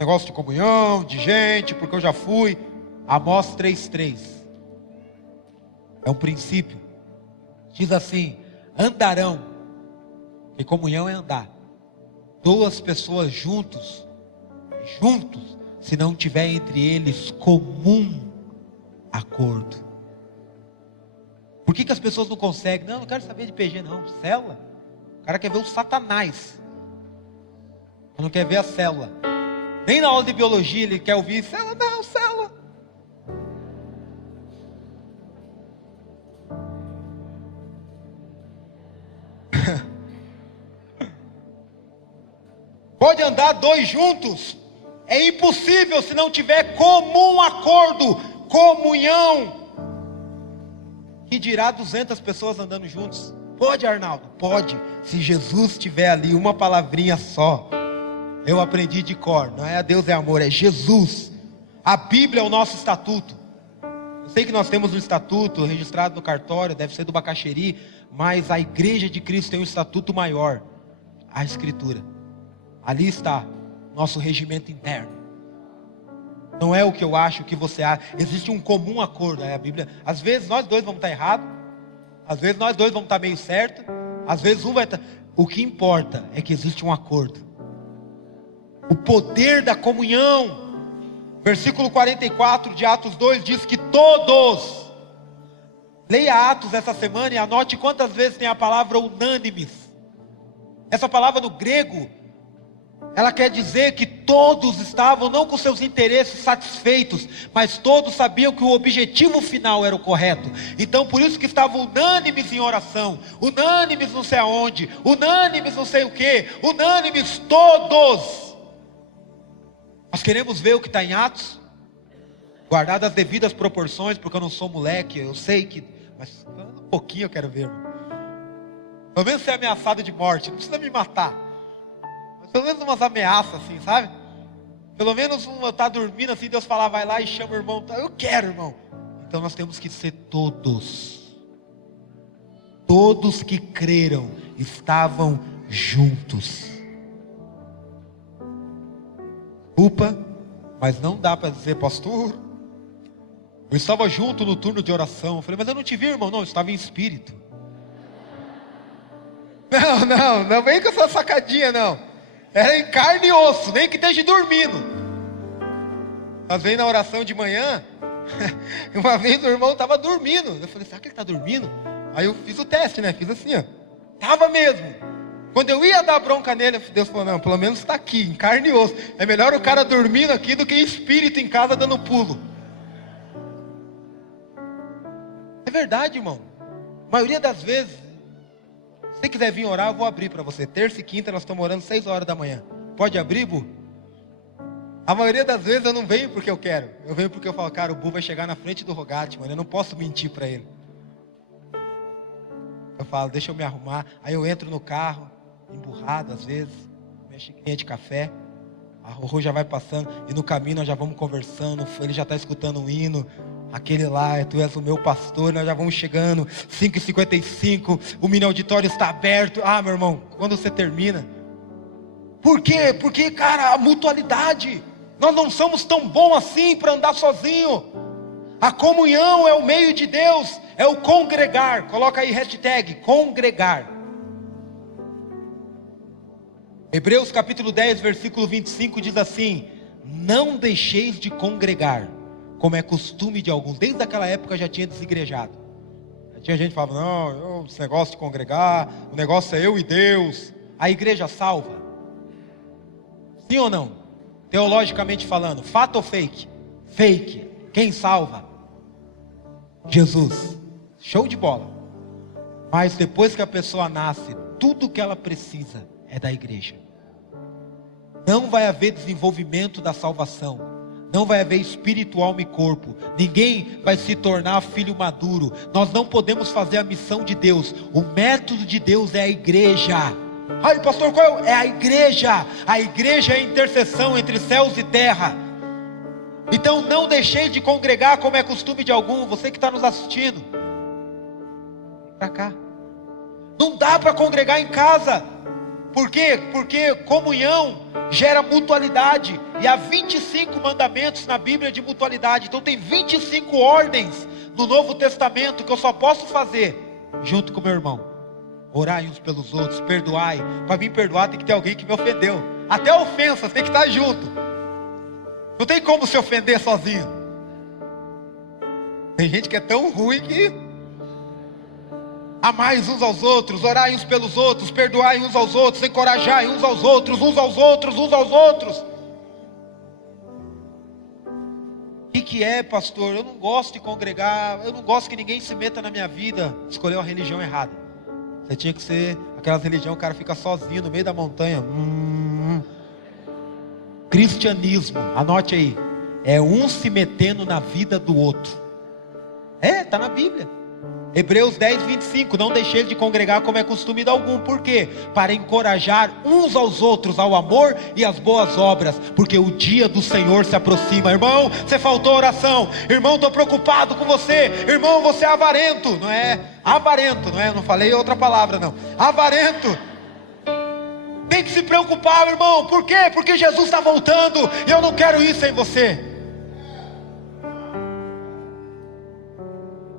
negócio de comunhão, de gente, porque eu já fui. Amós 3:3 é um princípio. Diz assim: andarão. E comunhão é andar. Duas pessoas juntos, se não tiver entre eles comum acordo. Por que as pessoas não conseguem? Não quero saber de PG não, célula. O cara quer ver o Satanás, não quer ver a célula. Nem na aula de biologia ele quer ouvir célula, não, célula. Pode andar dois juntos? É impossível se não tiver comum acordo, comunhão. Que dirá 200 pessoas andando juntos? Pode, Arnaldo? Pode, se Jesus estiver ali, uma palavrinha só. Eu aprendi de cor, não é Deus é amor, é Jesus. A Bíblia é o nosso estatuto. Eu sei que nós temos um estatuto registrado no cartório, deve ser do Bacaxeri, mas a igreja de Cristo tem um estatuto maior, a Escritura. Ali está nosso regimento interno. Não é o que eu acho, o que você acha. Existe um comum acordo. A Bíblia, às vezes nós dois vamos estar errados, às vezes nós dois vamos estar meio certo, às vezes um vai estar. O que importa é que existe um acordo. O poder da comunhão. Versículo 44 de Atos 2 diz que todos. Leia Atos essa semana e anote quantas vezes tem a palavra unânimes. Essa palavra no grego, ela quer dizer que todos estavam não com seus interesses satisfeitos, mas todos sabiam que o objetivo final era o correto. Então por isso que estavam unânimes em oração, unânimes não sei aonde, unânimes não sei o que, unânimes todos. Nós queremos ver o que está em Atos, guardado as devidas proporções, porque eu não sou moleque, eu sei que, mas um pouquinho eu quero ver, irmão. Pelo menos ser ameaçado de morte, não precisa me matar. Pelo menos umas ameaças assim, sabe? Pelo menos eu estar dormindo assim, Deus falar, vai lá e chama o irmão. Eu quero, irmão. Então nós temos que ser todos. Todos que creram estavam juntos. Desculpa, mas não dá para dizer, pastor, eu estava junto no turno de oração. Eu falei, mas eu não te vi, irmão. Não, eu estava em espírito. Não vem com essa sacadinha, não. Era em carne e osso, nem que esteja dormindo. Nós vem na oração de manhã. Uma vez o irmão estava dormindo. Eu falei, será que ele está dormindo? Aí eu fiz o teste, né? Fiz assim, ó. Estava mesmo. Quando eu ia dar bronca nele, Deus falou, não, pelo menos está aqui, em carne e osso. É melhor o cara dormindo aqui do que em espírito em casa dando pulo. É verdade, irmão. A maioria das vezes, se você quiser vir orar, eu vou abrir para você. Terça e quinta nós estamos orando 6 horas da manhã. Pode abrir, Bu? A maioria das vezes eu não venho porque eu quero. Eu venho porque eu falo, cara, o Bu vai chegar na frente do Rogate, mano. Eu não posso mentir para ele. Eu falo, deixa eu me arrumar. Aí eu entro no carro, emburrado às vezes, minha xicrinha de café. A Rorô já vai passando. E no caminho nós já vamos conversando. Ele já está escutando um hino. Aquele lá, tu és o meu pastor. Nós já vamos chegando, 5h55, o mini auditório está aberto. Ah, meu irmão, quando você termina. Por quê? Porque, cara, a mutualidade. Nós não somos tão bons assim para andar sozinho. A comunhão é o meio de Deus, é o congregar. Coloca aí hashtag congregar. Hebreus capítulo 10, versículo 25 diz assim: não deixeis de congregar, como é costume de alguns. Desde aquela época já tinha desigrejado. Já tinha gente que falava, não, esse negócio de congregar, o negócio é eu e Deus. A igreja salva? Sim ou não? Teologicamente falando, fato ou fake? Fake. Quem salva? Jesus. Show de bola. Mas depois que a pessoa nasce, tudo que ela precisa é da igreja. Não vai haver desenvolvimento da salvação. Não vai haver espírito, alma e corpo. Ninguém vai se tornar filho maduro. Nós não podemos fazer a missão de Deus. O método de Deus é a igreja. Ai, pastor, qual é? É a igreja. A igreja é a intercessão entre céus e terra. Então não deixei de congregar como é costume de algum. Você que está nos assistindo, vem para cá. Não dá para congregar em casa. Por quê? Porque comunhão gera mutualidade. E há 25 mandamentos na Bíblia de mutualidade. Então tem 25 ordens no Novo Testamento que eu só posso fazer junto com meu irmão. Orai uns pelos outros, perdoai. Para mim perdoar tem que ter alguém que me ofendeu. Até ofensas tem que estar junto. Não tem como se ofender sozinho. Tem gente que é tão ruim que... Amai uns aos outros, orai uns pelos outros, perdoai uns aos outros, encorajai uns aos outros, uns aos outros, uns aos outros. O que é, pastor? Eu não gosto de congregar, eu não gosto que ninguém se meta na minha vida. Escolheu a religião errada. Você tinha que ser aquelas religiões, o cara fica sozinho no meio da montanha. Cristianismo, anote aí, é um se metendo na vida do outro. Está na Bíblia. Hebreus 10, 25, não deixei de congregar como é costume de algum. Por quê? Para encorajar uns aos outros ao amor e às boas obras, porque o dia do Senhor se aproxima. Irmão, você faltou oração. Irmão, estou preocupado com você. Irmão, você é avarento. Não é avarento, não é? Eu não falei outra palavra não. Avarento. Tem que se preocupar, irmão. Por quê? Porque Jesus está voltando e eu não quero isso em você.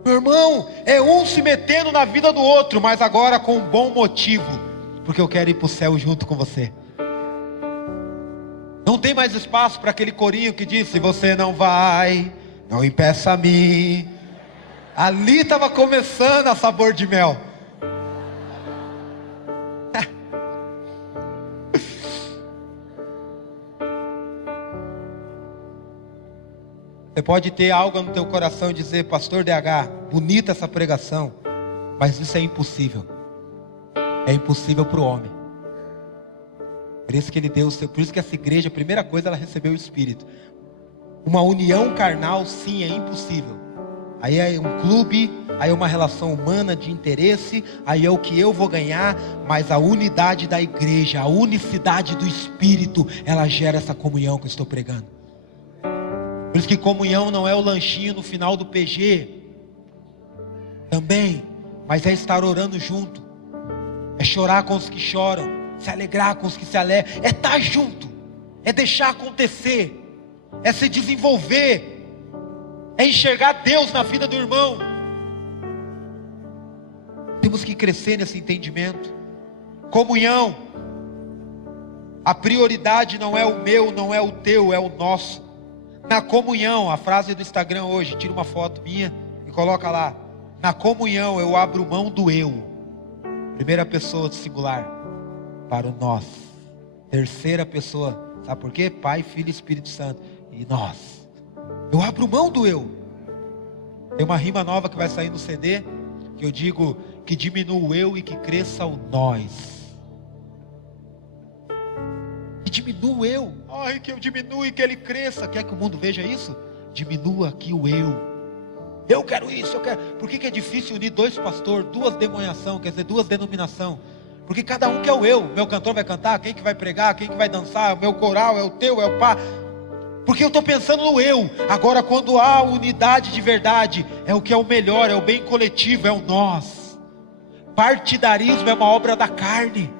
Meu irmão, é um se metendo na vida do outro, mas agora com um bom motivo, porque eu quero ir para o céu junto com você. Não tem mais espaço para aquele corinho que diz: se você não vai, não impeça a mim. Ali estava começando a sabor de mel. Você pode ter algo no teu coração e dizer: pastor DH, bonita essa pregação, mas isso é impossível. É impossível para o homem. Por isso que ele deu por isso que essa igreja, a primeira coisa, ela recebeu o Espírito. Uma união carnal, sim, é impossível. Aí é um clube, aí é uma relação humana de interesse, aí é o que eu vou ganhar, mas a unidade da igreja, a unicidade do Espírito, ela gera essa comunhão que eu estou pregando. Por isso que comunhão não é o lanchinho no final do PG. Também. Mas é estar orando junto. É chorar com os que choram. Se alegrar com os que se alegram. É estar junto. É deixar acontecer. É se desenvolver. É enxergar Deus na vida do irmão. Temos que crescer nesse entendimento. Comunhão. A prioridade não é o meu, não é o teu, é o nosso. Na comunhão, a frase do Instagram hoje, tira uma foto minha e coloca lá: na comunhão eu abro mão do eu. Primeira pessoa do singular para o nós. Terceira pessoa, sabe por quê? Pai, Filho e Espírito Santo. E nós. Eu abro mão do eu. Tem uma rima nova que vai sair no CD, que eu digo: que diminua o eu e que cresça o nós. Diminua o eu. Ai, que eu diminua e que ele cresça. Quer que o mundo veja isso? Diminua aqui o eu. Eu quero isso, eu quero. Por que é difícil unir dois pastores, duas denominações, quer dizer, duas denominações? Porque cada um quer o eu. Meu cantor vai cantar, quem que vai pregar, quem que vai dançar, o meu coral é o teu, é o pá. Porque eu estou pensando no eu. Agora, quando há unidade de verdade, é o que é o melhor, é o bem coletivo, é o nós. Partidarismo é uma obra da carne.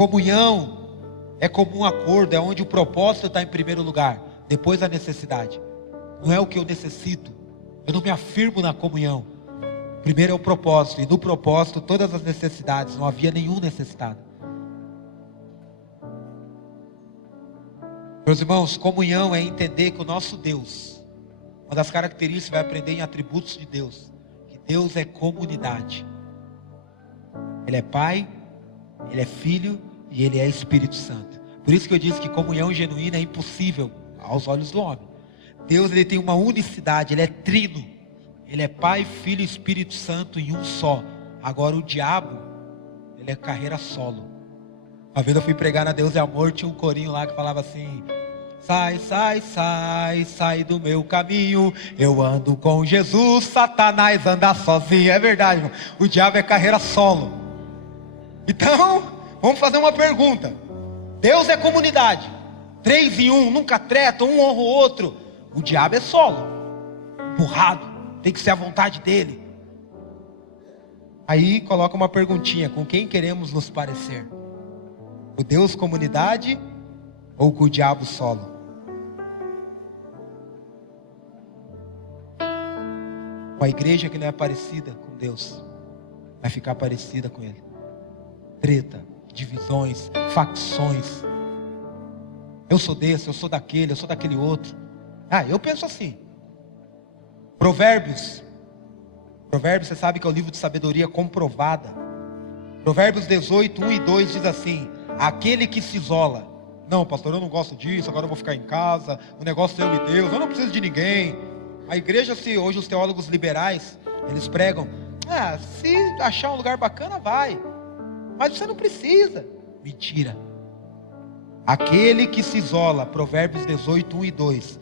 Comunhão é comum acordo, é onde o propósito está em primeiro lugar, depois a necessidade. Não é o que eu necessito, eu não me afirmo na comunhão. Primeiro é o propósito, e no propósito todas as necessidades, não havia nenhum necessitado. Meus irmãos, comunhão é entender que o nosso Deus, uma das características que vai aprender em atributos de Deus, que Deus é comunidade. Ele é Pai, Ele é Filho e Ele é Espírito Santo. Por isso que eu disse que comunhão genuína é impossível aos olhos do homem. Deus, Ele tem uma unicidade, Ele é trino. Ele é Pai, Filho e Espírito Santo em um só. Agora o diabo, ele é carreira solo. Uma vez eu fui pregar na Deus é Amor, tinha um corinho lá que falava assim: sai, sai, sai, sai do meu caminho, eu ando com Jesus, Satanás anda sozinho. É verdade, irmão. O diabo é carreira solo. Então, vamos fazer uma pergunta. Deus é comunidade, 3 em 1, nunca treta, um honra o outro. O diabo é solo, empurrado, tem que ser a vontade dele. Aí coloca uma perguntinha: com quem queremos nos parecer? O Deus comunidade ou com o diabo solo? Uma igreja que não é parecida com Deus vai ficar parecida com Ele. Treta, divisões, facções. Eu sou desse, eu sou daquele outro. Eu penso assim. Provérbios, você sabe que é o livro de sabedoria comprovada. Provérbios 18, 1 e 2 diz assim: aquele que se isola. Não, pastor, eu não gosto disso, agora eu vou ficar em casa, o negócio é eu e Deus, eu não preciso de ninguém. A igreja, hoje os teólogos liberais, eles pregam: se achar um lugar bacana, vai, mas você não precisa. Mentira. Aquele que se isola, Provérbios 18, 1 e 2,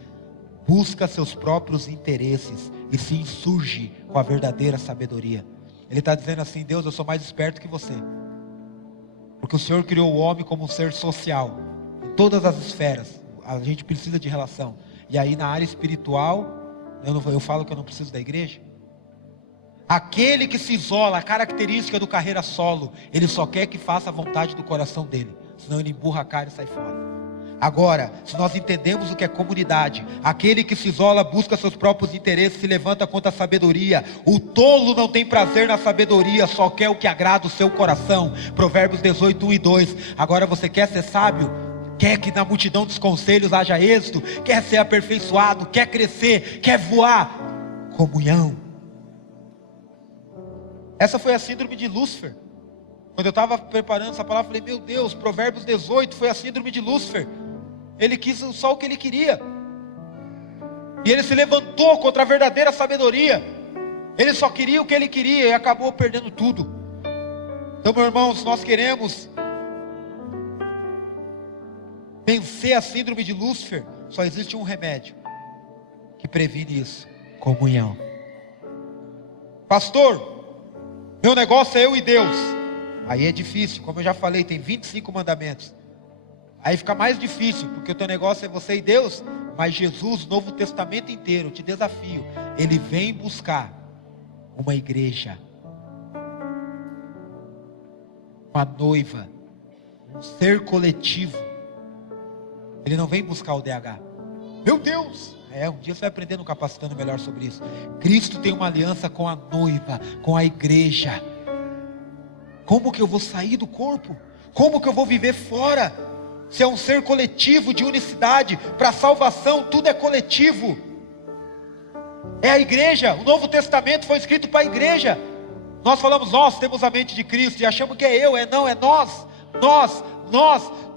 busca seus próprios interesses e se insurge com a verdadeira sabedoria. Ele está dizendo assim: Deus, eu sou mais esperto que você, porque o Senhor criou o homem como um ser social, em todas as esferas, a gente precisa de relação. E aí na área espiritual, eu falo que eu não preciso da igreja. Aquele que se isola, a característica do carreira solo, ele só quer que faça a vontade do coração dele, senão ele emburra a cara e sai fora. Agora, se nós entendemos o que é comunidade, aquele que se isola busca seus próprios interesses, se levanta contra a sabedoria. O tolo não tem prazer na sabedoria, só quer o que agrada o seu coração. Provérbios 18, 1 e 2. Agora você quer ser sábio? Quer que na multidão dos conselhos haja êxito? Quer ser aperfeiçoado? Quer crescer? Quer voar? Comunhão. Essa foi a síndrome de Lúcifer. Quando eu estava preparando essa palavra, eu falei: meu Deus, Provérbios 18 foi a síndrome de Lúcifer. Ele quis só o que ele queria, e ele se levantou contra a verdadeira sabedoria. Ele só queria o que ele queria e acabou perdendo tudo. Então, meus irmãos, nós queremos vencer a síndrome de Lúcifer. Só existe um remédio que previne isso: comunhão. Pastor, meu negócio é eu e Deus. Aí é difícil, como eu já falei, tem 25 mandamentos. Aí fica mais difícil, porque o teu negócio é você e Deus. Mas Jesus, o Novo Testamento inteiro, te desafio, Ele vem buscar uma igreja, uma noiva, um ser coletivo. Ele não vem buscar o DH. Meu Deus! Um dia você vai aprender no Capacitando melhor sobre isso. Cristo tem uma aliança com a noiva, com a igreja. Como que eu vou sair do corpo? Como que eu vou viver fora? Se é um ser coletivo de unicidade, para a salvação tudo é coletivo. É a igreja. O Novo Testamento foi escrito para a igreja. Nós falamos: nós temos a mente de Cristo, e achamos que é eu, não, é nós.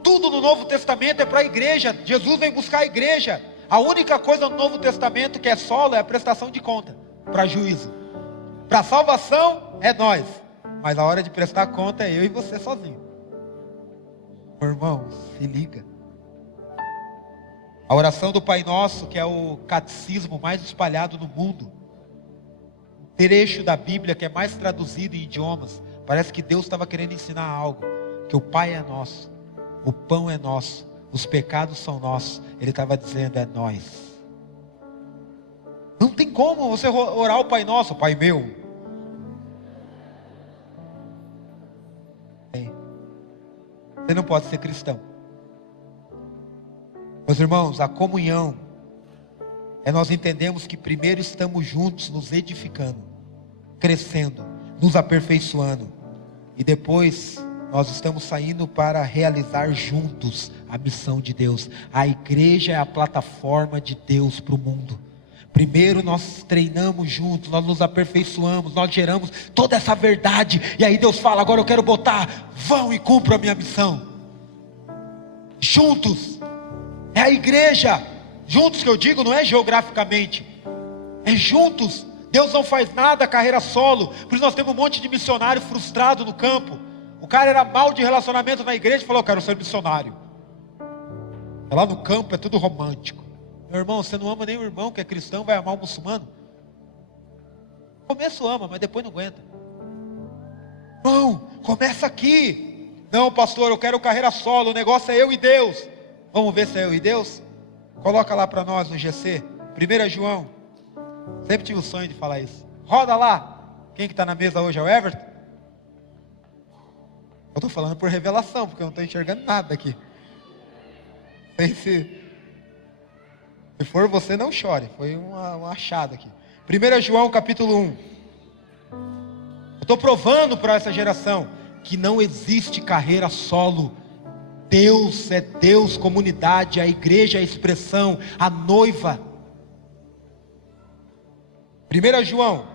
Tudo no Novo Testamento é para a igreja. Jesus vem buscar a igreja. A única coisa no Novo Testamento que é solo é a prestação de conta, para juízo. Para salvação é nós, mas a hora de prestar conta é eu e você sozinho. Meu irmão, se liga. A oração do Pai Nosso, que é o catecismo mais espalhado no mundo, um trecho da Bíblia que é mais traduzido em idiomas. Parece que Deus estava querendo ensinar algo, que o Pai é nosso, o pão é nosso, os pecados são nossos. Ele estava dizendo: é nós. Não tem como você orar o Pai Nosso: Pai meu. Você não pode ser cristão. Meus irmãos, a comunhão é nós entendemos que primeiro estamos juntos, nos edificando, crescendo, nos aperfeiçoando, e depois nós estamos saindo para realizar juntos a missão de Deus. A igreja é a plataforma de Deus para o mundo. Primeiro nós treinamos juntos, nós nos aperfeiçoamos, nós geramos toda essa verdade. E aí Deus fala, agora eu quero botar, vão e cumpram a minha missão. Juntos, é a igreja. Juntos que eu digo, não é geograficamente, é juntos. Deus não faz nada carreira solo. Por isso nós temos um monte de missionário frustrado no campo. O cara era mal de relacionamento na igreja e falou, eu quero ser missionário. Lá no campo é tudo romântico. Meu irmão, você não ama nem o irmão que é cristão, vai amar o muçulmano? No começo ama, mas depois não aguenta. Irmão, começa aqui. Não, pastor, eu quero carreira solo, o negócio é eu e Deus. Vamos ver se é eu e Deus? Coloca lá para nós no GC, 1 João. Sempre tive o sonho de falar isso. Roda lá. Quem que está na mesa hoje é o Everton? Eu estou falando por revelação, porque eu não estou enxergando nada aqui. Se for você, não chore. Foi um achado aqui. 1 João capítulo 1. Eu estou provando para essa geração que não existe carreira solo. Deus é Deus, comunidade, a igreja é a expressão, a noiva. 1 João.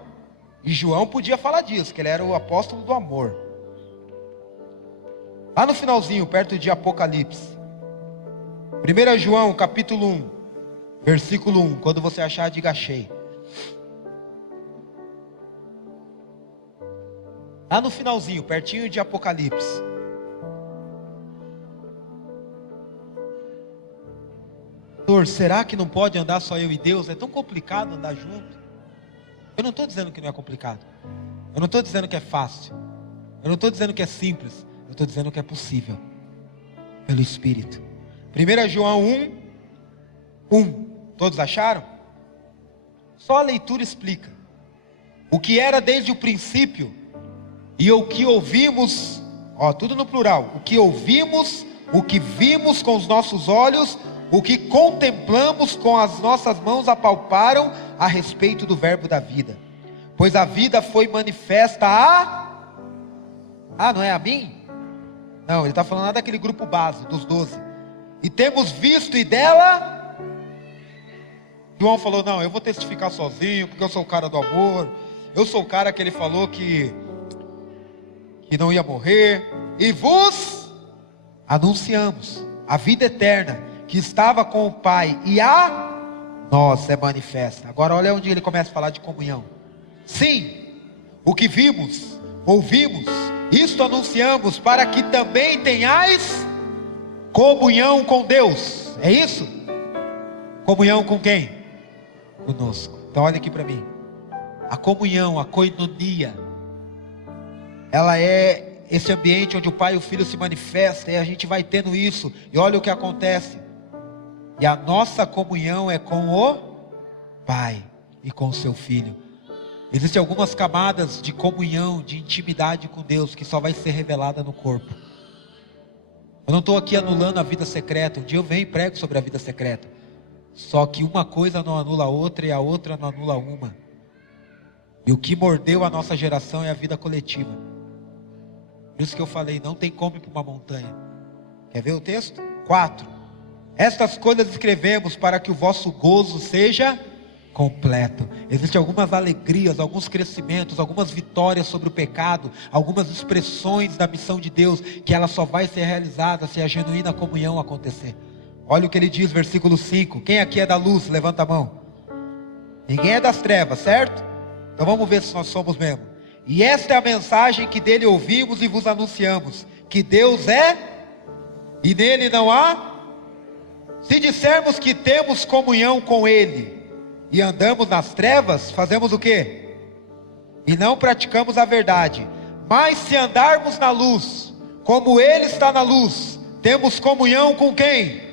E João podia falar disso, que ele era o apóstolo do amor. Lá no finalzinho, perto de Apocalipse. 1 João capítulo 1, versículo 1. Quando você achar, diga achei. Lá no finalzinho, pertinho de Apocalipse. Pastor, será que não pode andar só eu e Deus? É tão complicado andar junto. Eu não estou dizendo que não é complicado. Eu não estou dizendo que é fácil. Eu não estou dizendo que é simples. Eu estou dizendo que é possível. Pelo Espírito. 1 João 1. Todos acharam? Só a leitura explica. O que era desde o princípio. E o que ouvimos. Tudo no plural. O que ouvimos. O que vimos com os nossos olhos. O que contemplamos com as nossas mãos apalparam a respeito do verbo da vida. Pois a vida foi manifesta não é a mim? Não, ele está falando lá daquele grupo base, dos 12. E temos visto e dela... João falou, não, eu vou testificar sozinho, porque eu sou o cara do amor. Eu sou o cara que ele falou que não ia morrer. E vos anunciamos a vida eterna, que estava com o Pai, e a nós é manifesta. Agora olha onde ele começa a falar de comunhão. Sim, o que vimos, ouvimos, isto anunciamos, para que também tenhais comunhão com Deus. É isso? Comunhão com quem? Conosco. Então olha aqui para mim. A comunhão, a koinonia, ela é esse ambiente onde o Pai e o Filho se manifestam, e a gente vai tendo isso, e olha o que acontece. E a nossa comunhão é com o Pai e com o seu Filho. Existem algumas camadas de comunhão, de intimidade com Deus, que só vai ser revelada no corpo. Eu não estou aqui anulando a vida secreta. Um dia eu venho e prego sobre a vida secreta. Só que uma coisa não anula a outra, e a outra não anula uma. E o que mordeu a nossa geração é a vida coletiva. Por isso que eu falei, não tem como ir para uma montanha. Quer ver o texto? 4. Estas coisas escrevemos para que o vosso gozo seja completo. Existem algumas alegrias, alguns crescimentos, algumas vitórias sobre o pecado, algumas expressões da missão de Deus, que ela só vai ser realizada se a genuína comunhão acontecer. Olha o que ele diz, versículo 5. Quem aqui é da luz? Levanta a mão. Ninguém é das trevas, certo? Então vamos ver se nós somos mesmo. E esta é a mensagem que dele ouvimos e vos anunciamos, que Deus é, e nele não há. Se dissermos que temos comunhão com ele, e andamos nas trevas, fazemos o quê? E não praticamos a verdade. Mas se andarmos na luz, como ele está na luz, temos comunhão com quem?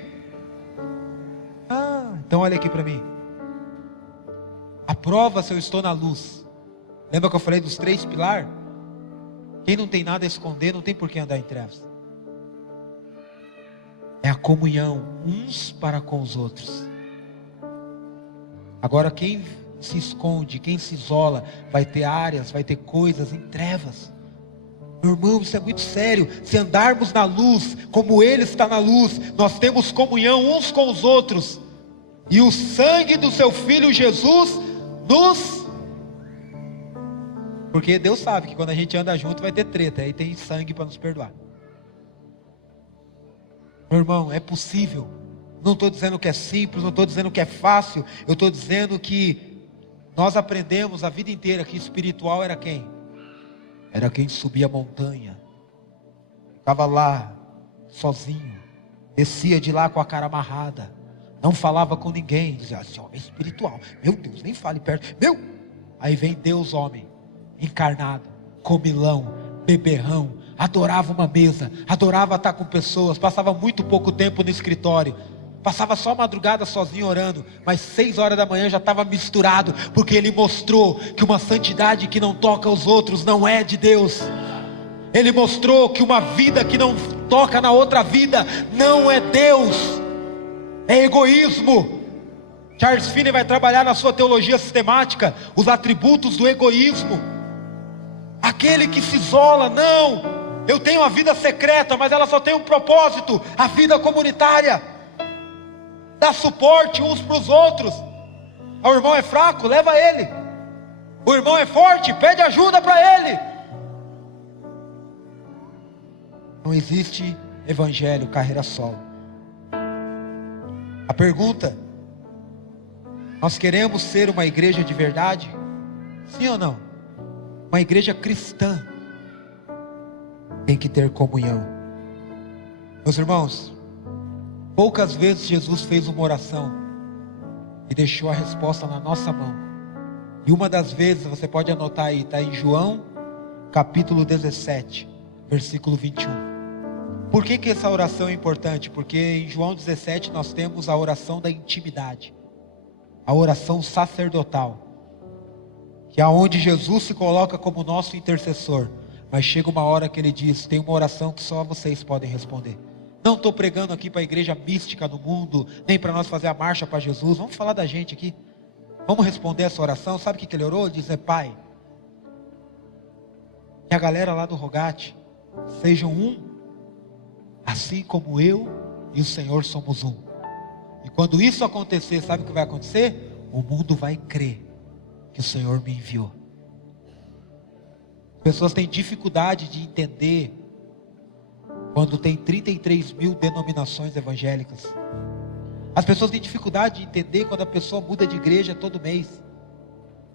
Então olha aqui para mim. A prova se eu estou na luz. Lembra que eu falei dos 3 pilares? Quem não tem nada a esconder, não tem por que andar em trevas. É a comunhão uns para com os outros. Agora quem se esconde, quem se isola, vai ter áreas, vai ter coisas em trevas. Meu irmão, isso é muito sério. Se andarmos na luz, como ele está na luz, nós temos comunhão uns com os outros. e o sangue do seu Filho Jesus nos... Porque Deus sabe que quando a gente anda junto vai ter treta, aí tem sangue para nos perdoar. Meu irmão, é possível. Não estou dizendo que é simples, não estou dizendo que é fácil. Eu estou dizendo que nós aprendemos a vida inteira que espiritual era quem? Era quem subia a montanha, ficava lá sozinho, descia de lá com a cara amarrada, não falava com ninguém, dizia assim, ó, é espiritual, meu Deus, nem fale perto, meu. Aí vem Deus homem, encarnado, comilão, beberrão, adorava uma mesa, adorava estar com pessoas, passava muito pouco tempo no escritório, passava só madrugada sozinho orando, mas 6 horas da manhã já estava misturado, porque ele mostrou que uma santidade que não toca os outros não é de Deus. Ele mostrou que uma vida que não toca na outra vida não é Deus, é egoísmo. Charles Finney vai trabalhar na sua teologia sistemática os atributos do egoísmo. Aquele que se isola, não, eu tenho a vida secreta, mas ela só tem um propósito, a vida comunitária. Dá suporte uns para os outros. O irmão é fraco, leva ele. O irmão é forte, pede ajuda para ele. Não existe evangelho, carreira solo. A pergunta: nós queremos ser uma igreja de verdade? Sim ou não? Uma igreja cristã tem que ter comunhão. Meus irmãos, poucas vezes Jesus fez uma oração e deixou a resposta na nossa mão. E uma das vezes, você pode anotar aí, está em João capítulo 17, versículo 21. Por que essa oração é importante? Porque em João 17 nós temos a oração da intimidade, a oração sacerdotal, que é onde Jesus se coloca como nosso intercessor. Mas chega uma hora que ele diz, tem uma oração que só vocês podem responder. Não estou pregando aqui para a igreja mística no mundo, nem para nós fazer a marcha para Jesus. Vamos falar da gente aqui. Vamos responder essa oração. Sabe o que ele orou? Ele diz, Pai, que a galera lá do Rogate sejam um, assim como eu e o Senhor somos um. E quando isso acontecer, sabe o que vai acontecer? O mundo vai crer que o Senhor me enviou. As pessoas têm dificuldade de entender quando tem 33 mil denominações evangélicas. As pessoas têm dificuldade de entender quando a pessoa muda de igreja todo mês.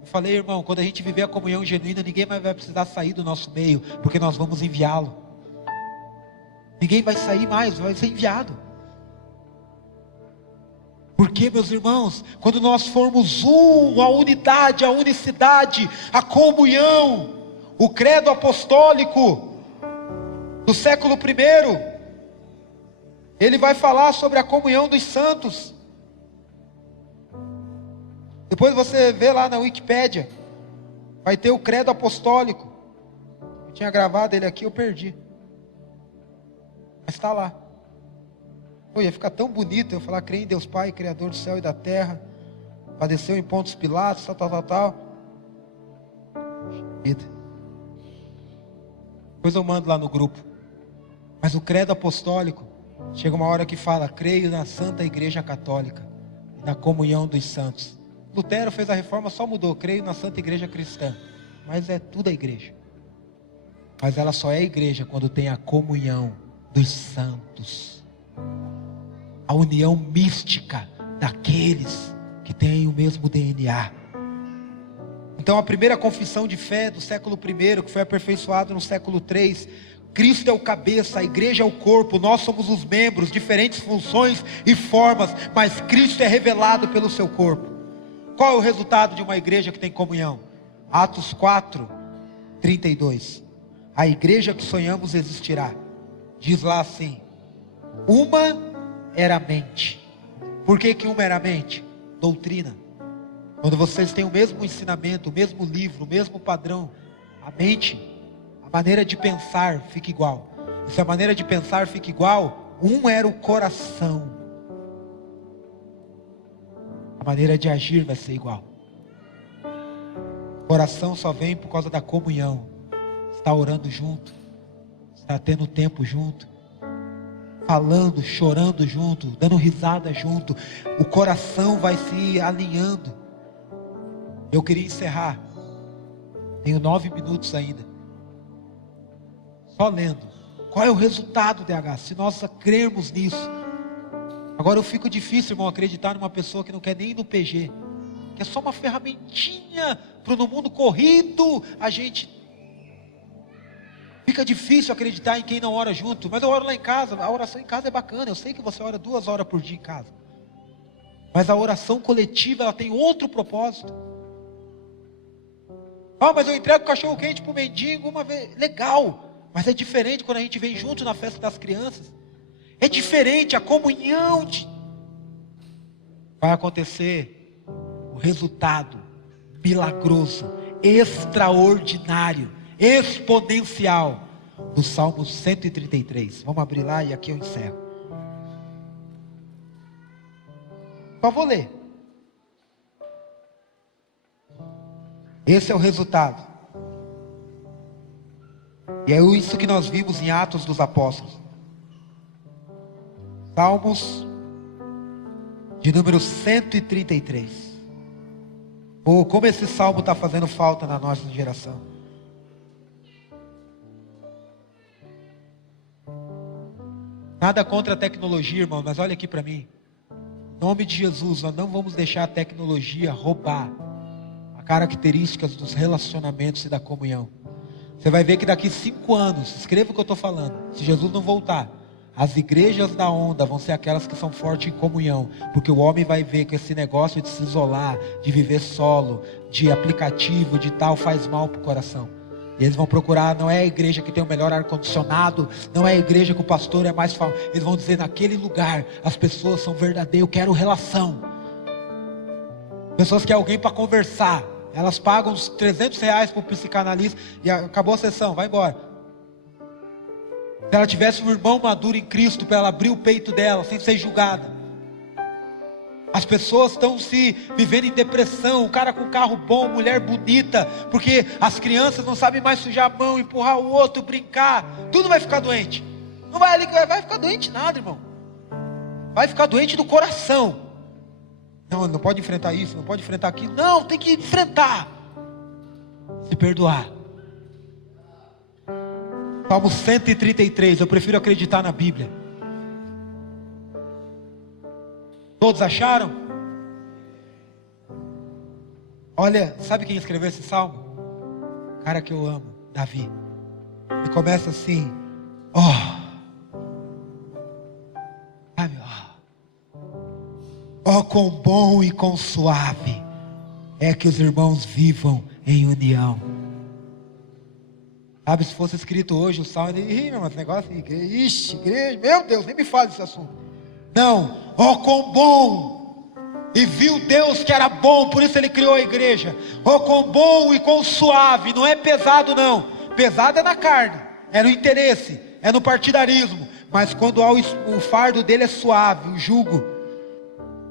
Eu falei, irmão, quando a gente viver a comunhão genuína, ninguém mais vai precisar sair do nosso meio, porque nós vamos enviá-lo. Ninguém vai sair mais, vai ser enviado. Porque, meus irmãos, quando nós formos um, a unidade, a unicidade, a comunhão, o credo apostólico do século I, ele vai falar sobre a comunhão dos santos. Depois você vê lá na Wikipédia, vai ter o credo apostólico. Eu tinha gravado ele aqui, eu perdi. Mas está lá. Pô, ia ficar tão bonito eu falar, creio em Deus Pai, Criador do céu e da terra, padeceu em Pontos Pilatos, tal. Depois eu mando lá no grupo. Mas o credo apostólico, chega uma hora que fala, creio na Santa Igreja Católica, na comunhão dos santos. Lutero fez a reforma, só mudou, creio na Santa Igreja Cristã. Mas é tudo a igreja. Mas ela só é igreja quando tem a comunhão dos santos, a união mística daqueles que têm o mesmo DNA. Então a primeira confissão de fé do século I, que foi aperfeiçoada no século III, Cristo é o cabeça, a igreja é o corpo, nós somos os membros, diferentes funções e formas, mas Cristo é revelado pelo seu corpo. Qual é o resultado de uma igreja que tem comunhão? Atos 4, 32. A igreja que sonhamos existirá. Diz lá assim, uma era a mente. Por que uma era a mente? Doutrina. Quando vocês têm o mesmo ensinamento, o mesmo livro, o mesmo padrão, a mente, a maneira de pensar fica igual. E se a maneira de pensar fica igual, um era o coração. A maneira de agir vai ser igual. O coração só vem por causa da comunhão. Está orando junto, está tendo tempo junto, falando, chorando junto, dando risada junto, o coração vai se alinhando. Eu queria encerrar, tenho 9 minutos ainda, só lendo, qual é o resultado, DH, se nós crermos nisso? Agora eu fico difícil, irmão, acreditar numa pessoa que não quer nem ir no PG, que é só uma ferramentinha, para no mundo corrido, a gente... Fica difícil acreditar em quem não ora junto. Mas eu oro lá em casa. A oração em casa é bacana. Eu sei que você ora 2 horas por dia em casa. Mas a oração coletiva, ela tem outro propósito. Ah, mas eu entrego cachorro quente para o mendigo uma vez. Legal. Mas é diferente quando a gente vem junto na festa das crianças. É diferente a comunhão. Vai acontecer o resultado milagroso, extraordinário, exponencial do Salmo 133. Vamos abrir lá e aqui eu encerro. Só vou ler. Esse é o resultado. E é isso que nós vimos em Atos dos Apóstolos. Salmos de número 133. Pô, como esse salmo está fazendo falta na nossa geração. Nada contra a tecnologia, irmão, mas olha aqui para mim. Em nome de Jesus, nós não vamos deixar a tecnologia roubar as características dos relacionamentos e da comunhão. Você vai ver que daqui 5 anos, escreva o que eu estou falando, se Jesus não voltar, as igrejas da onda vão ser aquelas que são fortes em comunhão, porque o homem vai ver que esse negócio de se isolar, de viver solo, de aplicativo, de tal, faz mal para o coração. E eles vão procurar, não é a igreja que tem o melhor ar-condicionado, não é a igreja que o pastor é mais famoso. Eles vão dizer, naquele lugar, as pessoas são verdadeiras, eu quero relação. Pessoas que querem alguém para conversar. Elas pagam uns R$300 para o psicanalista e acabou a sessão, vai embora. Se ela tivesse um irmão maduro em Cristo, para ela abrir o peito dela, sem ser julgada. As pessoas estão se vivendo em depressão, o cara com carro bom, mulher bonita, porque as crianças não sabem mais sujar a mão, empurrar o outro, brincar, tudo vai ficar doente. Não vai ali, vai ficar doente nada, irmão. Vai ficar doente do coração. Não pode enfrentar isso, não pode enfrentar aquilo. Não, tem que enfrentar. Se perdoar. Salmo 133, eu prefiro acreditar na Bíblia. Todos acharam? Olha, sabe quem escreveu esse salmo? O cara que eu amo, Davi. Ele começa assim, sabe, quão bom e quão suave é que os irmãos vivam em união. Sabe, se fosse escrito hoje o salmo, ele, meu irmão, esse negócio de igreja, meu Deus, nem me fala desse assunto. Não, quão bom, e viu Deus que era bom, por isso ele criou a igreja. Quão bom e quão suave, não é pesado não, pesado é na carne, é no interesse, é no partidarismo, mas quando o fardo dele é suave, o jugo,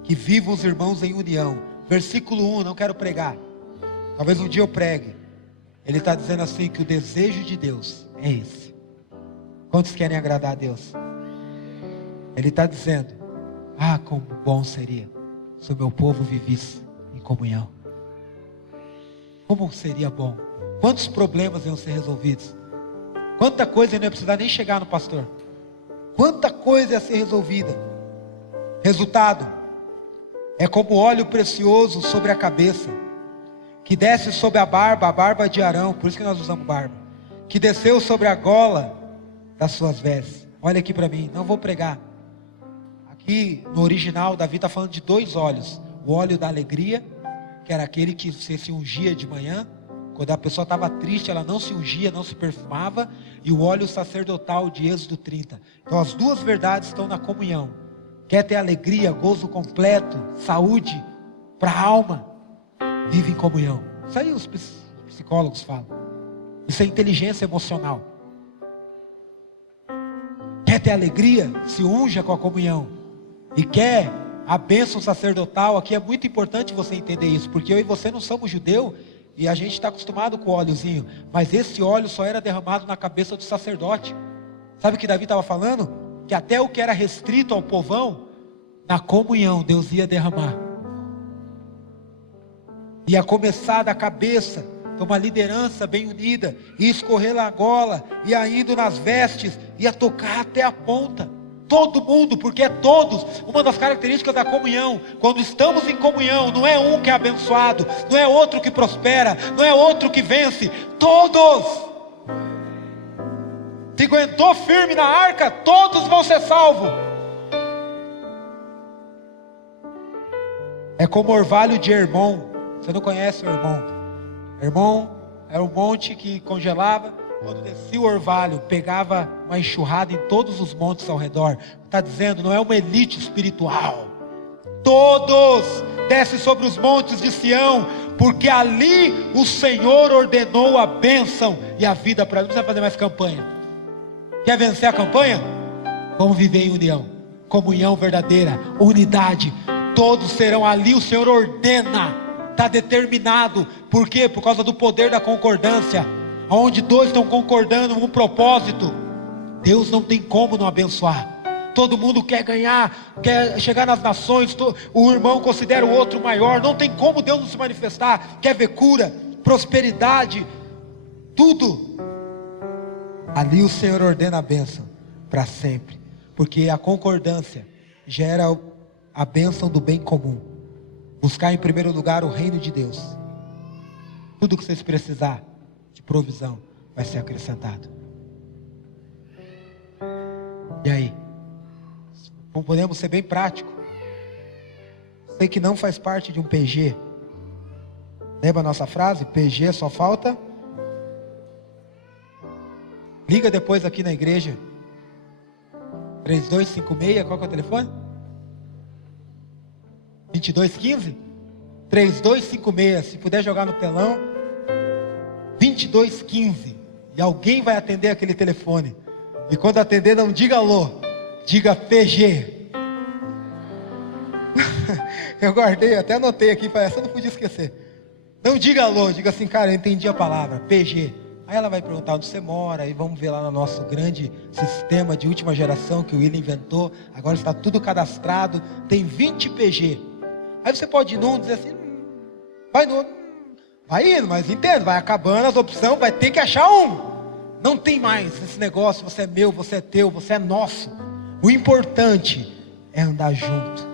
que vivam os irmãos em união. Versículo 1, não quero pregar, talvez um dia eu pregue. Ele está dizendo assim, que o desejo de Deus é esse. Quantos querem agradar a Deus? Ele está dizendo, como bom seria se o meu povo vivesse em comunhão. Como seria bom. Quantos problemas iam ser resolvidos. Quanta coisa eu não ia precisar nem chegar no pastor. Quanta coisa ia ser resolvida. Resultado, é como óleo precioso sobre a cabeça, que desce sobre a barba de Arão, por isso que nós usamos barba, que desceu sobre a gola das suas vestes. Olha aqui para mim, não vou pregar. Aqui no original, Davi está falando de 2 óleos. O óleo da alegria, que era aquele que você se ungia de manhã. Quando a pessoa estava triste, ela não se ungia, não se perfumava. E o óleo sacerdotal de Êxodo 30. Então as 2 verdades estão na comunhão. Quer ter alegria, gozo completo, saúde para a alma? Vive em comunhão. Isso aí os psicólogos falam. Isso é inteligência emocional. Quer ter alegria? Se unja com a comunhão. E quer a bênção sacerdotal? Aqui é muito importante você entender isso, porque eu e você não somos judeu e a gente está acostumado com o óleozinho, mas esse óleo só era derramado na cabeça do sacerdote. Sabe o que Davi estava falando? que até o que era restrito ao povão, na comunhão Deus ia derramar. Ia começar da cabeça, uma liderança bem unida, ia escorrer na gola, ia indo nas vestes, ia tocar até a ponta. Todo mundo, porque é todos. Uma das características da comunhão, quando estamos em comunhão, não é um que é abençoado, não é outro que prospera, não é outro que vence, todos. Se aguentou firme na arca, todos vão ser salvos. É como o orvalho de Hermon. Você não conhece o Hermon? Hermon era um monte que congelava. Quando descia o orvalho, pegava uma enxurrada em todos os montes ao redor. Está dizendo, não é uma elite espiritual. Todos descem sobre os montes de Sião, porque ali o Senhor ordenou a bênção e a vida para eles. Não precisa fazer mais campanha. Quer vencer a campanha? Vamos viver em união, comunhão verdadeira, unidade. Todos serão ali, o Senhor ordena, está determinado. Por quê? Por causa do poder da concordância. Onde dois estão concordando num propósito, Deus não tem como não abençoar. Todo mundo quer ganhar, quer chegar nas nações, o irmão considera o outro maior, não tem como Deus não se manifestar. Quer ver cura, prosperidade, tudo. Ali o Senhor ordena a bênção para sempre, porque a concordância gera a bênção do bem comum. Buscar em primeiro lugar o reino de Deus. Tudo que vocês precisar de provisão vai ser acrescentado. E aí? Podemos ser bem prático. Sei que não faz parte de um PG. Lembra a nossa frase? PG só falta. Liga depois aqui na igreja. 3256, qual que é o telefone? 2215? 3256, se puder jogar no telão. 2215. E alguém vai atender aquele telefone. E quando atender, não diga alô, diga PG. Eu guardei, até anotei aqui, para essa eu não podia esquecer. Não diga alô, diga assim, cara, eu entendi a palavra, PG. Aí ela vai perguntar onde você mora, e vamos ver lá no nosso grande sistema de última geração que o William inventou. Agora está tudo cadastrado, tem 20 PG. Aí você pode ir num, dizer assim, vai no outro, vai indo, mas entende, vai acabando as opções, vai ter que achar um. Não tem mais esse negócio, você é meu, você é teu, você é nosso. O importante é andar junto.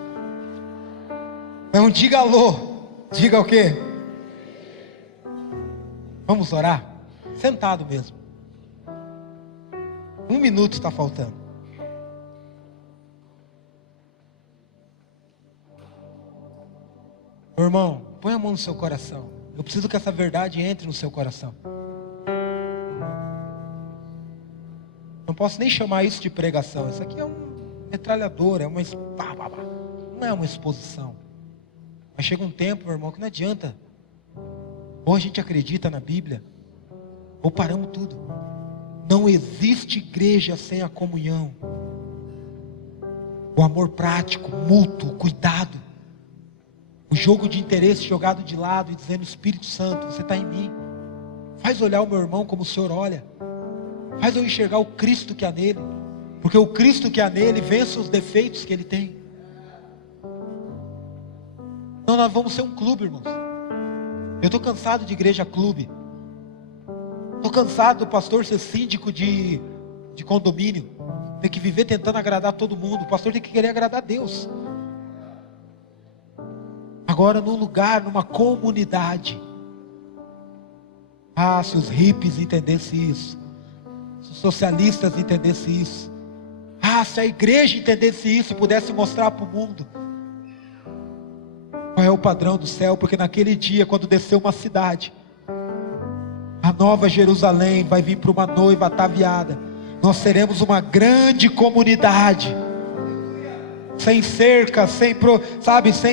Não diga alô, diga o quê? Vamos orar? Sentado mesmo. 1 minuto está faltando. Meu irmão, põe a mão no seu coração. Eu preciso que essa verdade entre no seu coração. Não posso nem chamar isso de pregação. Isso aqui é um metralhador, é uma não é uma exposição. Mas chega um tempo, meu irmão, que não adianta. Ou a gente acredita na Bíblia, ou paramos tudo. Não existe igreja sem a comunhão. O amor prático, mútuo, cuidado. O jogo de interesse jogado de lado e dizendo, Espírito Santo, você está em mim. Faz olhar o meu irmão como o Senhor olha. Faz eu enxergar o Cristo que há nele. Porque o Cristo que há nele vence os defeitos que ele tem. Não, nós vamos ser um clube, irmãos. Eu estou cansado de igreja clube. Estou cansado do pastor ser síndico de condomínio. Tem que viver tentando agradar todo mundo. O pastor tem que querer agradar a Deus. Agora num lugar, numa comunidade. Ah, se os hippies entendessem isso. Se os socialistas entendessem isso. Ah, se a igreja entendesse isso e pudesse mostrar para o mundo. Qual é o padrão do céu? Porque naquele dia, quando descer uma cidade, a nova Jerusalém vai vir para uma noiva ataviada. Nós seremos uma grande comunidade. Sem cerca, sem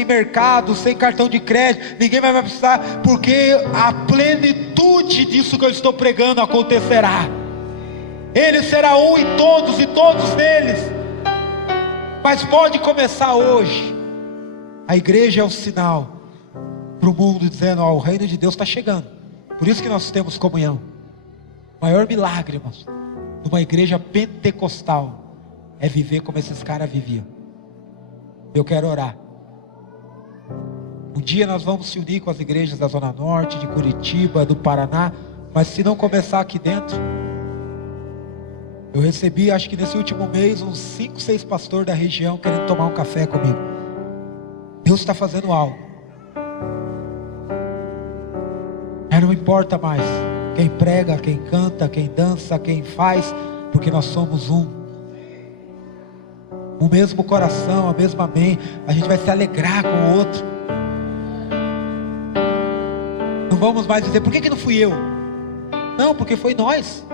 mercado, sem cartão de crédito. Ninguém vai precisar, porque a plenitude disso que eu estou pregando acontecerá. Ele será um em todos e todos neles. Mas pode começar hoje. A igreja é o sinal para o mundo dizendo, ó, o reino de Deus está chegando. Por isso que nós temos comunhão. O maior milagre, irmãos, de uma igreja pentecostal é viver como esses caras viviam. Eu quero orar. Um dia nós vamos se unir com as igrejas da Zona Norte, de Curitiba, do Paraná, mas se não começar aqui dentro, eu recebi, acho que nesse último mês, uns 5, 6 pastores da região querendo tomar um café comigo. Deus está fazendo algo. Não importa mais quem prega, quem canta, quem dança, quem faz, porque nós somos um. O mesmo coração, a mesma mente. A gente vai se alegrar com o outro. Não vamos mais dizer, por que não fui eu? Não, porque foi nós.